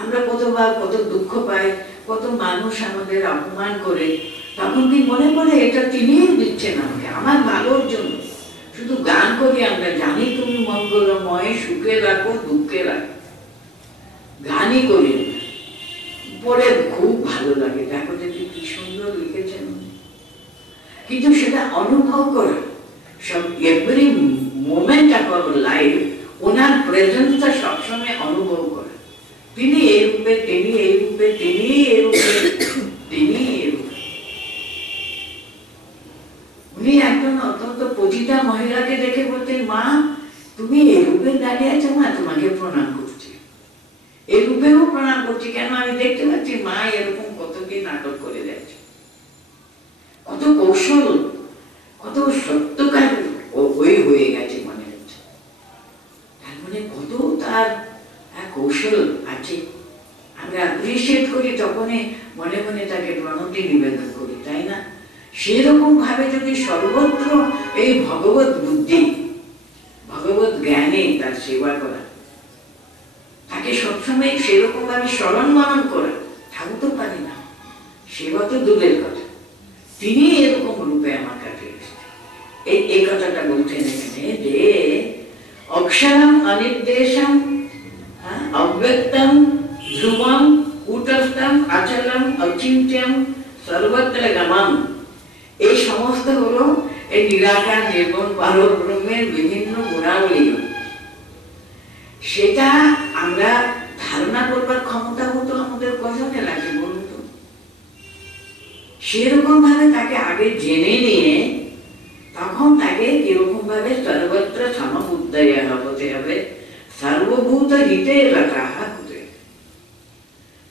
আমরা কতবার কত দুঃখ পাই, কত মানুষ আমাদের অপমান করে, তখন কি মনে পড়ে এটা তিনিই দিচ্ছেন আমাকে আমার ভালোর জন্য। শুধু গান করি, আমরা জানি তুমি মঙ্গলময়, সুখে রাখো দুঃখে রাখো, গানই করি, পরে খুব ভালো লাগে, দেখো যদি কি সুন্দর লিখেছেন। কিন্তু সেটা অনুভব করা, সব every moment of our life ওনার প্রেজেন্সটা সবসময় অনুভব করা। তিনি এই রূপে, তিনি এই রূপে, তিনি এই রূপে, তিনি এই রূপে। উনি একজন অত্যন্ত পতিতা মহিলাকে দেখে বলতেন, মা তুমি এই রূপে দাঁড়িয়ে আছো, মা তোমাকে প্রণাম করছি, এই রূপেও প্রণাম করছি। কেন? আমি দেখতে পাচ্ছি মা এরকম কত কি নাটক করে যাচ্ছে, কত কৌশল, কত সত্যকার হয়ে গেছে মনে হচ্ছে। তার মানে কত তার কৌশল আছে। আমরা অ্যাপ্রিসিয়েট করি, তখনই মনে মনে তাকে প্রণতি নিবেদন করি, তাই না? সেরকম ভাবে যদি সর্বত্র এই ভগবত বুদ্ধি, ভগবত জ্ঞানে তার সেবা করা, তাকে সবসময় সেরকম ভাবে স্মরণ মনন করা, ঠাকুর তো পারি না, সেবা তো দূরের কথা, তিনি এরকম রূপে আমার কাছে এসেছেন। এই কথাটা বলছেন এখানে যে অক্ষরম অনির্দেশম অব্যক্তম ধ্রুবম কূটস্থম অচলম অচিন্ত্যম সর্বত্র গমম, এই সমস্ত হলো এই নিরাকার নির্গুণ পরব্রহ্মের বিভিন্ন গুণাবলী। সেটা আমরা ধারণা করবার ক্ষমতা হতো আমাদের কজনে লাগে বলুন তো? সেরকম ভাবে তাকে আগে জেনে নিয়ে তখন তাকে এরকম ভাবে সর্বত্র সমবুদ্ধয় হতে হবে, সর্বভূত হিতে রাখা হতে,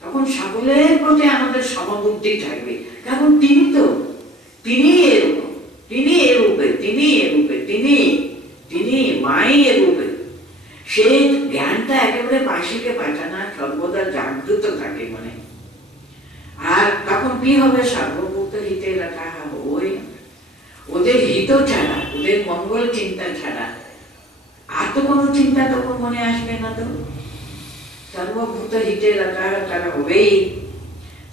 তখন সকলের প্রতি আমাদের সমবুদ্ধি থাকবে। কারণ তিনি তো, তিনি এরকম, তিনি এরূপে, তিনি এরূপে, তিনি মাই এরূপে। সেই জ্ঞানটা একেবারে পাশিকে পাঠানা সর্বদা জাগ্রত থাকে মনে। আর তখন কি হবে? সর্বভূত হিতে রাখা হবে, ওই ওদের হিত ছাড়া, ওদের মঙ্গল চিন্তা ছাড়া আর তো কোনো চিন্তা তখন মনে আসবে না। তো সর্বভূত হিতে রতা তারা হবেই।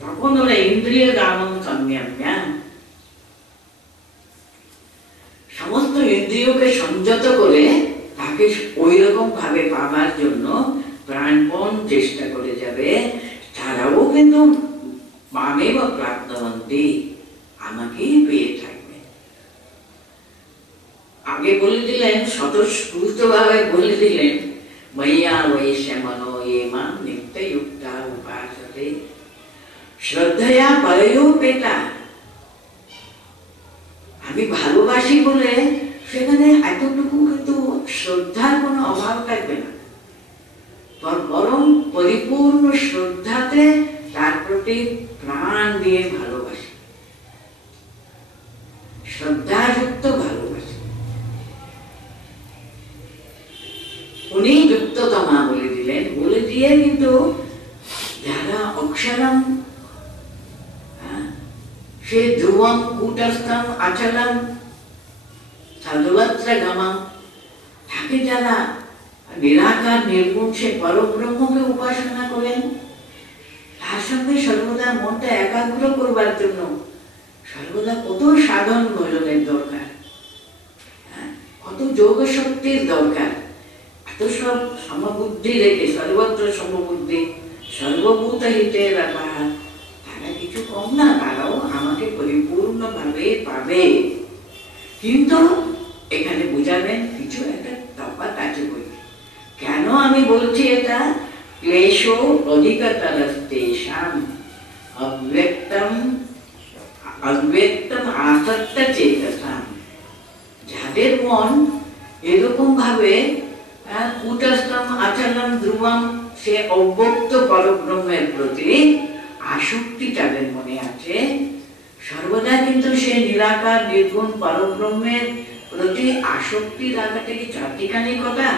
তখন ওরা ইন্দ্রিয় গামন সংযম্য, সমস্ত ইন্দ্রিয়কে সংযত করে তাকে ওই রকম ভাবে পাবার জন্য প্রাণপণ চেষ্টা করে যাবে। তারাও কিন্তু মামে বা প্রাপ্তবন্তী, আমাকেই পেয়ে থাকবে। আগে বলে দিলেন, স্বতঃস্ফূর্ত ভাবে বলে দিলেন, ময়্যা বৈশ্য মনো ये मां नित्ययुक्ता उपासते শ্রদ্ধয়া পরয়োপেতা। আমি ভালোবাসি বলে সেখানে এতটুকু কিন্তু শ্রদ্ধার কোনো অভাব থাকবে না, বরং পরিপূর্ণ শ্রদ্ধাতে তার প্রতি প্রাণ দিয়ে ভালোবাসি, শ্রদ্ধাযুক্ত ভালোবাসি। উনি যুক্ততমা বলে দিলেন, বলে দিয়ে কিন্তু যারা অক্ষরম সে ধ্রুবম কূটস্থম অচলম সর্বত্র গমম, তাকে যারা নিরাকার নির্গুণ সে পরব্রহ্মকে উপাসনা করেন, তার সঙ্গে সর্বদা মনটা একাগ্র করবার জন্য সর্বদা কত সাধন ভজনের দরকার, কত যোগ শক্তির দরকার। এত সব সমবুদ্ধি রেখে, সর্বত্র সমবুদ্ধি সর্বভূত হিতে রাখা, তারা কিছু কম না, তারাও আমাকে পরিপূর্ণ ভাবে পাবে। কিন্তু এখানে বুঝাবেন কিছু একটা তফাৎ আছে বলে। কেন আমি বলছি এটা? ক্লেশ অধিকতরস্তেষাম অব্যক্তম অব্যক্তম আসক্ত চেতসাম, যাদের মন এরকম ভাবে কূটস্থম আচলম ধ্রুবম সে অব্যক্ত পরব্রহ্মের প্রতি আসক্তি তাদের মনে আছে, সর্বদা কিন্তু সে নিরাকার নির্গুণ পরব্রহ্মের প্রতি আসক্তি রাখাটা কি চারটিখানি কথা?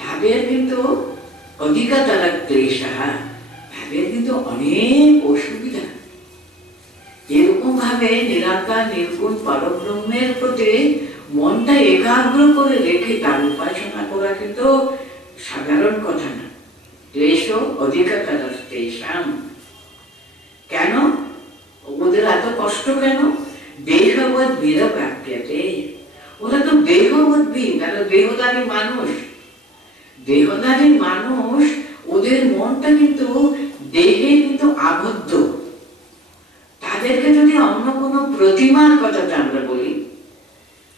তাদের কিন্তু অধিকতর ক্লেশ, তাদের কিন্তু অনেক অসুবিধা। এরকম ভাবে নিরাকার নির্গুণ পরব্রহ্মের প্রতি মনটা একাগ্র করে রেখে তার উপাসনা করা কিন্তু সাধারণ কথা না। ক্লেশ অধিকতরস্তেষাম। কেন ওদের এত কষ্ট? কেন? দেহবৎ বীর প্রাপ্যতে, ওরা তো দেহবৎবী, তারা দেহধারী মানুষ। দেহধারী মানুষ, ওদের মনটা কিন্তু দেহে কিন্তু আবদ্ধ। তাদেরকে যদি অন্য কোনো প্রতিমার কথাটা আমরা বলি,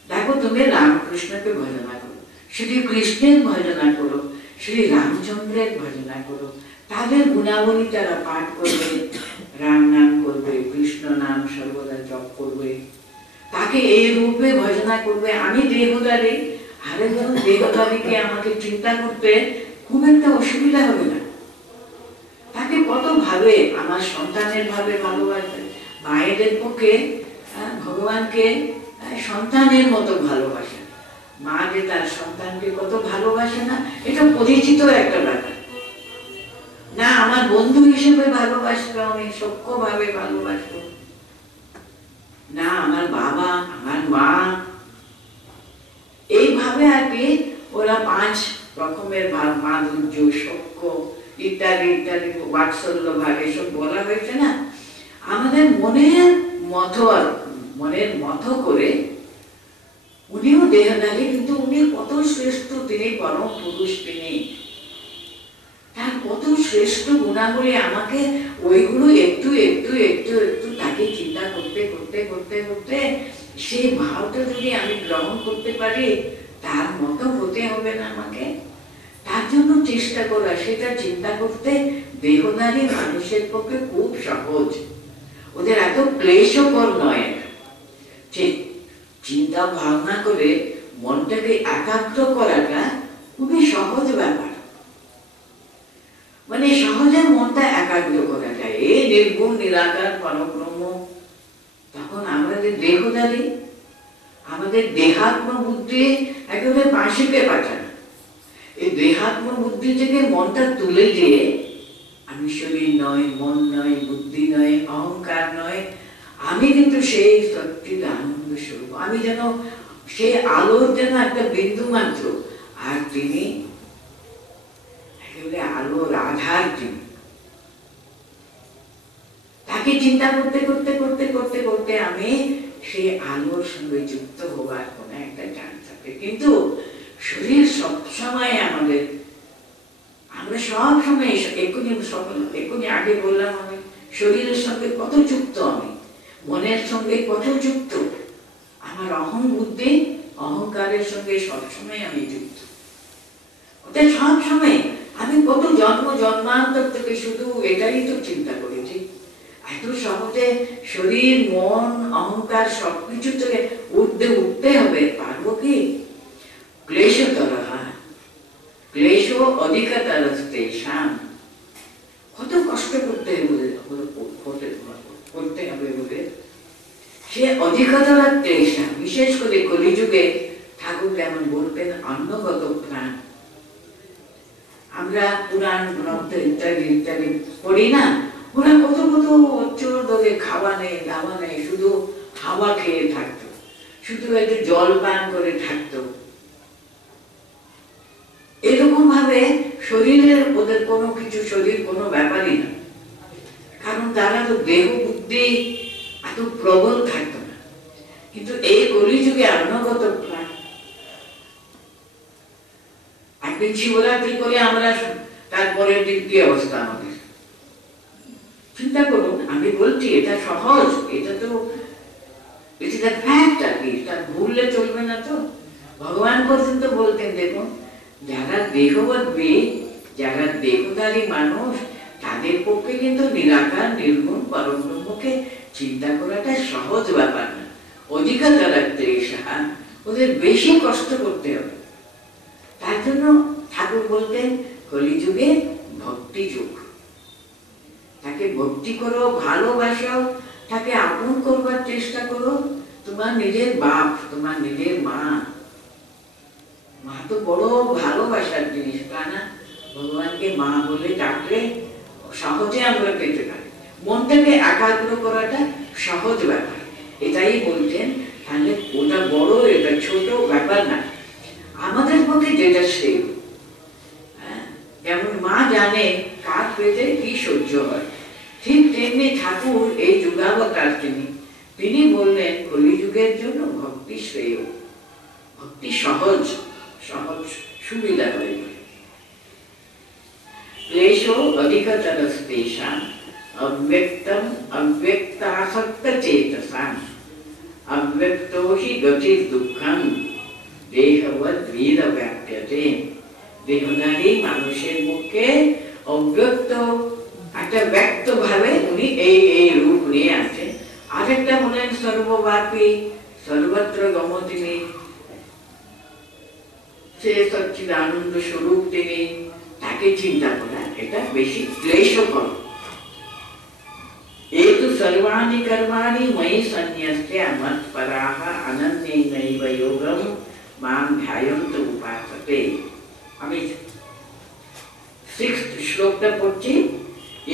দেখো তুমি রামকৃষ্ণকে ভজনা করো, শ্রী কৃষ্ণের ভজনা করো, শ্রী রামচন্দ্রের ভজনা করো, তাদের গুণাবলী তারা পাঠ করবে, রাম নাম করবে, কৃষ্ণ নাম সর্বদা জপ করবে, তাকে এই রূপে ভজনা করবে। আমি দেহধারী, আরেকজন দেহধারীকে আমাকে চিন্তা করতে খুব একটা অসুবিধা হবে না। তাকে কত ভাবে, আমার সন্তানের ভাবে ভালোবাসবে। মায়েদের পক্ষে ভগবানকে সন্তানের মতো ভালোবাসে, মা যে তার সন্তানকে কত ভালোবাসে না, এটা পরিচিত একটা ব্যাপার না। আমার বন্ধু হিসেবে ভালোবাসবে, আমি সখ্য ভাবে ভালোবাসবো না, আমার বাবা, আমার মা, এইভাবে আর কি ওরা 5 রকমের মাধুর্য, সখ্য ইত্যাদি ইত্যাদি, বাৎসল্য ভাগ এসব বলা হয়েছে না। আমাদের মনের মতো করে উনিও দেহধারী, কিন্তু উনি কত শ্রেষ্ঠ, তিনি পরম পুরুষ, তিনি তার কত শ্রেষ্ঠ গুণাবলী। আমাকে ওইগুলো একটু একটু একটু একটু তাকে চিন্তা করতে করতে করতে করতে সেই ভাবটা যদি আমি গ্রহণ করতে পারি, তার মতো হতে হবে না আমাকে, তার জন্য চেষ্টা করা, সেটা চিন্তা করতে দেহধারী মানুষের পক্ষে খুব সহজ। ওদের এত ক্লেশকর নয়। ঠিক চিন্তা ভাবনা করে মনটাকে একাগ্র করাটা খুবই সহজ ব্যাপার, মানে সহজে মনটা একাগ্র করা যায়। এই নির্গুণ নিরাকার পরব্রহ্ম, তখন আমাদের দেহধারী, আমাদের দেহাত্ম বুদ্ধি একেবারে পাশিকে পাঠানো। এই দেহাত্ম বুদ্ধি থেকে মনটা তুলে দিয়ে, আমি শরীর নয়, মন নয়, বুদ্ধি নয়, অহংকার নয়, আমি কিন্তু সেই সত্যির আনন্দ স্বরূপ, আমি যেন সেই আলোর যেন একটা বিন্দু মাত্র, আর তিনি আসলে আলোর আধার তিনি। তাকে চিন্তা করতে করতে করতে করতে করতে আমি সেই আলোর সঙ্গে যুক্ত হবার কোন একটা চান্স থাকে। কিন্তু শরীর সবসময় আমাদের, আমরা সব সময় এক্ষুনি আগে বললাম আমি শরীরের সঙ্গে কত যুক্ত, আমি মনের সঙ্গে কত যুক্ত, আমার অহং বুদ্ধি অহংকারের সঙ্গে সবসময় আমি যুক্ত। ওটা সব সময় আমি কত জন্মান্তর থেকে শুধু এটাই তো চিন্তা করেছি। এত সহজে শরীর মন অহংকার সবকিছু থেকে উঠতে হবে, পারবো কি? ক্লেশতর, ক্লেশ অধিকতরস্তেষাম, কত কষ্ট করতে হবে বলে সে অধিকতর ক্লেশ। বিশেষ করে কলিযুগে ঠাকুর যেমন বলতেন অন্নগত প্রাণ। আমরা পুরাণ গ্রন্থ ইত্যাদি ইত্যাদি পড়ি না, ওরা কত কত চোর ধরে খাওয়া নেই দাওয়া নেই, শুধু হাওয়া খেয়ে থাকতো, শুধু একটু জল পান করে থাকতো। এরকম ভাবে শরীরের ওদের কোনো কিছু, শরীর কোনো ব্যাপারই না, কারণ তারা তো দেহ বুদ্ধি এত প্রবল থাকতো না। কিন্তু এই কলিযুগে অন্নগত প্রাণ। একদিন শিবরাত্রি করে আমরা তারপরের দিন কি অবস্থা আমাদের চিন্তা করুন। আমি বলছি এটা সহজ, এটা তো ফ্যাক্ট আর কি, তা ভুললে চলবে না। তো ভগবান পর্যন্ত বলতেন দেখুন, যারা দেহবদ্বী, যারা দেহধারী মানুষ, তাদের পক্ষে কিন্তু নিরাকার নির্গুণ পরব্রহ্মকে চিন্তা করাটা সহজ ব্যাপার না। অধিকতর ক্লেশাঃ, ওদের বেশি কষ্ট করতে হবে। তার জন্য ঠাকুর বলতেন কলিযুগে ভক্তি যুগ। তাকে ভক্তি করো, ভালোবাসো, তাকে আপন করবার চেষ্টা করো। তোমার নিজের বাপ, তোমার নিজের মা, মা তো বড় ভালোবাসার জিনিস, তা না? ভগবানকে মা বলে ডাকলে সহজে আমরা পেতে পারি। মনটাকে একাগ্র করাটা সহজ ব্যাপার, এটাই বলছেন। তাহলে ওটা বড় এটা ছোট ব্যাপার না, আমাদের পক্ষে যেটা সেই। যেমন মা জানে কার পেটে কি সহ্য হয়, ঠিক তেমনি ঠাকুর এই যুগাবতার তিনি বললেন কলিযুগের জন্য ভক্তি শ্রেয়, ভক্তি সহজ সহজ সুবিধা হয়ে গেল। ক্লেশ অধিকতরস্তেষাম অব্যক্তম অব্যক্তাসক্ত চেতসাম অব্যক্তো হি গতির দুঃখম দেহবৎ বেদ ব্যাপ্যতে। দেহধারী মানুষের মুখে অব্যক্ত একটা ব্যক্ত ভাবে উনি এই রূপ নিয়ে আছেন। আরেকটা বলেন সর্বব্যাপী, সর্বত্র গমতিনি, সে সচ্চিদানন্দ স্বরূপ তিনি। তাকে চিন্তা করা এটা বেশি ক্লেশকর। এতু সর্বাণি কর্মাণি ময়ি সন্ন্যস্তে মৎপরাঃ অনন্যেনৈব যোগম মাম ধ্যায়ন্ত উপাসতে। আমি 6th শ্লোকটা পড়ছি।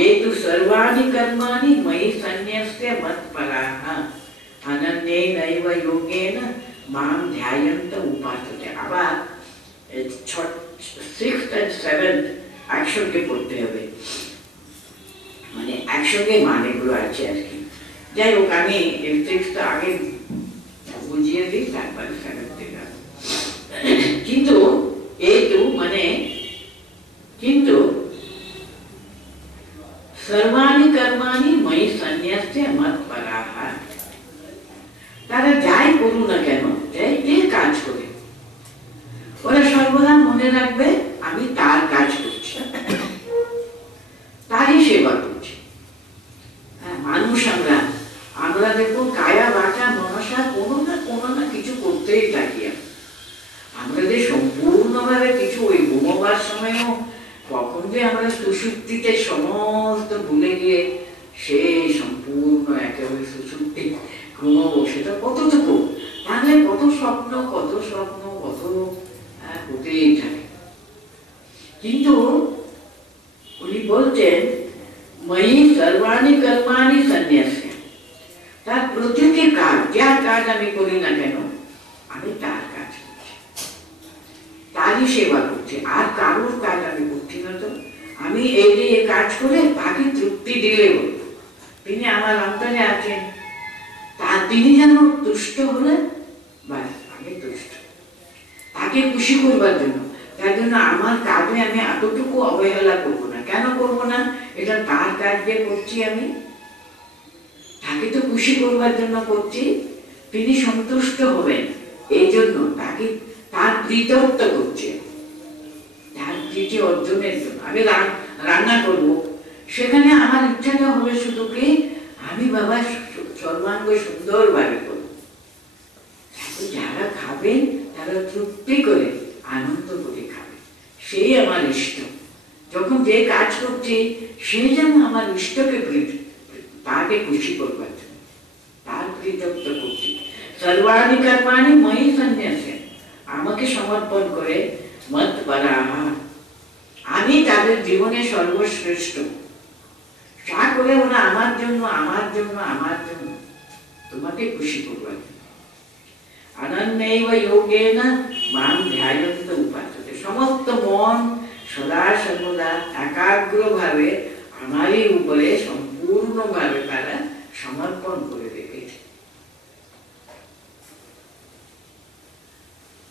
এতু সর্বাণি কর্মাণি ময়ি সন্ন্যস্তে মৎপরাঃ অনন্যেনৈব যোগেন মাম ধ্যায়ন্ত উপাসতে। আবার 6th and 7th একসঙ্গে পড়তে হবে, মানে একসঙ্গে মানেগুলো আছে আর কি। যাই হোক, আমি 6টা আগে বুঝিয়ে দিই, তারপরে 7th থেকে। কিন্তু এইটু মানে কিন্তু সর্বাণি কর্মাণি ময়ি সন্ন্যস্তে মৎপরাঃ। তারা যাই করুন না কেন, যে কাজ করে, ওরা সর্বদা মনে রাখবে আমি তার কাজ করছি, তারই সেবা করছি। মানুষ আমরা দেখুন কায়া বাচা মনসা কোনো না কিছু করতেই থাকি। আমরা যে সম্পূর্ণভাবে কিছু ওই ঘুমোবার সময়ও কখন যে আমরা সুষুপ্তিতে সমস্ত ভুলে গিয়ে সেই সম্পূর্ণ একেবারে সুষুপ্তি ঘুমোবো, সেটা কতটুকু? তাহলে কত স্বপ্ন কত হতেই থাকে। কিন্তু উনি বলছেন ময়ি সর্বাণি কর্মাণি সন্ন্যস্তে, তার প্রতিটি কাজ, যা কাজ আমি করি না কেন, আমি তার কাজ করছি, তারই সেবা করছি, আর কারোর কাজ আমি করছি না। তো আমি এই যে কাজ করে তাকে তৃপ্তি দিলে বলবো তিনি আমার অন্তরে আছেন, তিনি যেন তুষ্ট হলেন, বাস আমি তুষ্ট, তাকে খুশি করবার জন্য। তার জন্য আমার কাজে আমি এতটুকু অবহেলা করবো না। কেন করবো না? এটা তার কাজ যে করছি, আমি তাকে তো খুশি করবার জন্য করছি, তিনি সন্তুষ্ট হবেন এই জন্য তাকে তার প্রীতত্ব করছে, তার প্রীতি অর্জনের জন্য। আমি রান্না করব, সেখানে আমার ইচ্ছাটা হবে শুধু কি আমি বাবা সর্বাঙ্গ সুন্দরভাবে করব, যারা খাবেন তারা তৃপ্তি করে আনন্দ করে খাবে, সেই আমার ইষ্ট। যখন যে কাজ করছি সে যেন আমার ইষ্টকে তাকে খুশি করবার জন্য তার কৃতজ্ঞ করছি। সর্বাধিকার মানে মই সন্ন্যাসে আমাকে সমর্পণ করে মত পরাহা, আমি তাদের জীবনে সর্বশ্রেষ্ঠ। যা করে ওরা আমার জন্য আমার জন্য আমার জন্য তোমাকে খুশি করবার জন্য। অনন্যৈব যোগেন মাং ধ্যায়ন্ত উপাসতে, সমস্ত মন সদা সর্বদা একাগ্রভাবে আমারই উপরে সম্পূর্ণভাবে তারা সমর্পণ করে রেখেছে।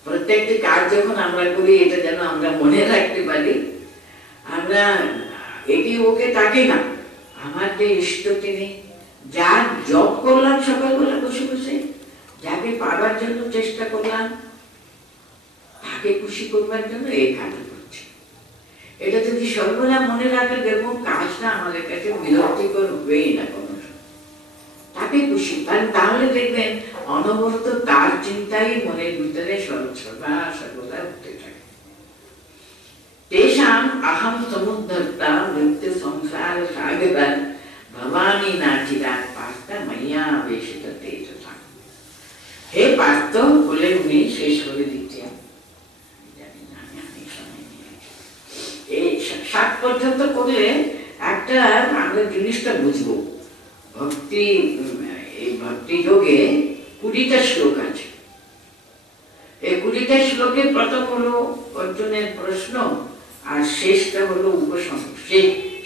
প্রত্যেকটি কাজ যখন আমরা করি এটা যেন আমরা মনে রাখতে পারি, আমরা একে ওকে তাকে না, আমার যে ইষ্ট তিনি, যার জপ করলাম সকালবেলা বসে বসে, যাকে পাবার জন্য চেষ্টা করলাম, তাকে খুশি করবার জন্য এই কাজ করছি। এটা যদি সর্বদা মনে রাখে দেখবো কাজটা আমাদের কাছে বিরক্তিকর হবেই না কোনো, তাকে খুশি। তাহলে দেখবেন অনবরত তার চিন্তাই মনের ভিতরে সর্বদা সর্বদা উঠতে থাকে। তেষাম আহম সমুদ্ধর্তা মৃত্যু সংসার সাগর ভবানী নাচিরাত পার্থ মাইয়া আবেশিত তেজসা। হে পার্থ বলে উনি শেষ করে দিচ্ছেন, এই 7 পর্যন্ত করলে একটা আমরা জিনিসটা বুঝবো। ভক্তি, এই ভক্তি যোগে 20টা শ্লোক আছে। এই 20টা শ্লোকে প্রথম হলো অর্জুনের প্রশ্ন, আর শেষটা হলো উপসংহার,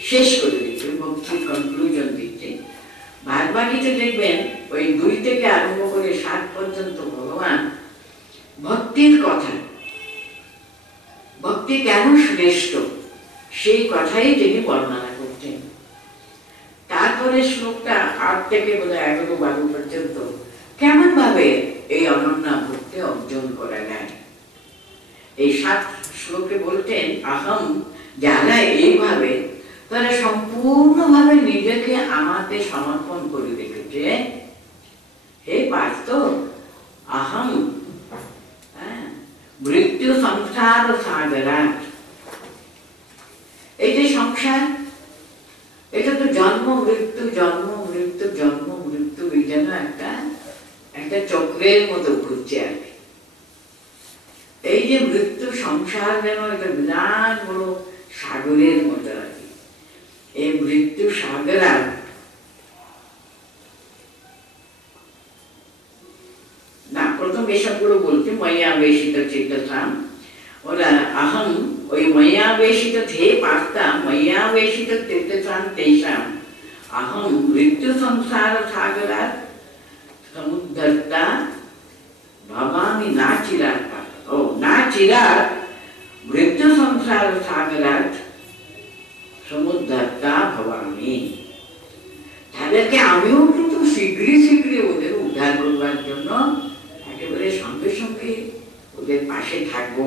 শেষ করে দিচ্ছে, ভক্তির কনক্লুশন দিচ্ছে। বাদ বাকিতে দেখবেন ওই 2 থেকে আরম্ভ করে 7 পর্যন্ত ভগবান ভক্তির কথা, ভক্তি কেন শ্রেষ্ঠ সেই কথাই তিনি বর্ণনা করছেন। তারপরে শ্লোকটা 8 থেকে 11-12 পর্যন্ত কেমন ভাবে এই অনন্য ভক্তি অর্জন করা যায়। এই 7 শ্লোকে বলতেন আহম, যারা এইভাবে তারা সম্পূর্ণভাবে নিজেকে আমাকে সমর্পণ করে রেখেছে। হে পার্থ, আহম মৃত্যু সংসার সাগরা, এই যে সংসার, এটা তো জন্ম মৃত্যু জন্ম মৃত্যু জন্ম মৃত্যু, এই যেন একটা চক্রের মতো ঘুরছে আর কি। এই যে মৃত্যু সংসার যেন একটা বিরাট বড় সাগরের মতো আর কি। এই মৃত্যু সাগরা না, প্রথম এসবগুলো বলছে ময়াবেশিত চেতসাম, ওরা আহম ওই ময়াবেশিত হে পার্থা ময়াবেশিত চেতসাম তেষাম अहम मृत्यु संसार सागरात समुद्धर्ता भवामि नाचिरात ओ नाचिरात मृत्यु संसार सागरात समुद्धर्ता भवामि। তাদেরকে আমিও কিন্তু শীঘ্রই ওদের উদ্ধার করবার জন্য একেবারে সঙ্গে সঙ্গে ওদের পাশে থাকবো।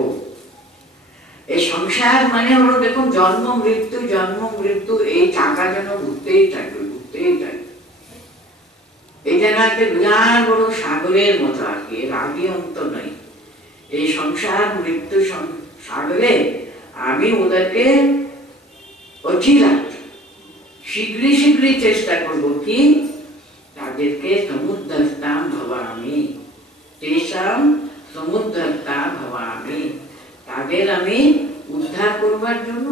এই সংসার মানে হলো দেখুন জন্ম মৃত্যু এই চাকা যেন ঘুরতেই থাকবে। এই যেন একটা বিরাট বড় সাগরের মতো আর কি, এর আদি অন্ত নয়। এই সংসার মৃত্যু সাগরে আমি ওদেরকে অচিরাত শীঘ্রই চেষ্টা করবো কি তাদেরকে সমুদ্ধর্তাম ভবামি, তেষাম সমুদ্ধর্তা ভবামি, তাদের আমি উদ্ধার করবার জন্য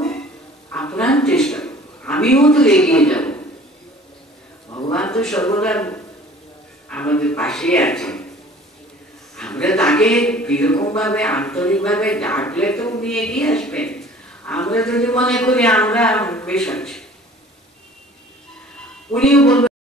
আপ্রাণ চেষ্টা করব। আমিও তো এগিয়ে যাব। ভগবান তো সর্বদা আমাদের পাশে আছেন। আমরা তাকে কিরকম ভাবে আন্তরিক ভাবে ডাকলে তো উনি এগিয়ে আসবেন। আমরা আমরা যদি মনে করি আমরা বেশ আছি, উনিও বলবেন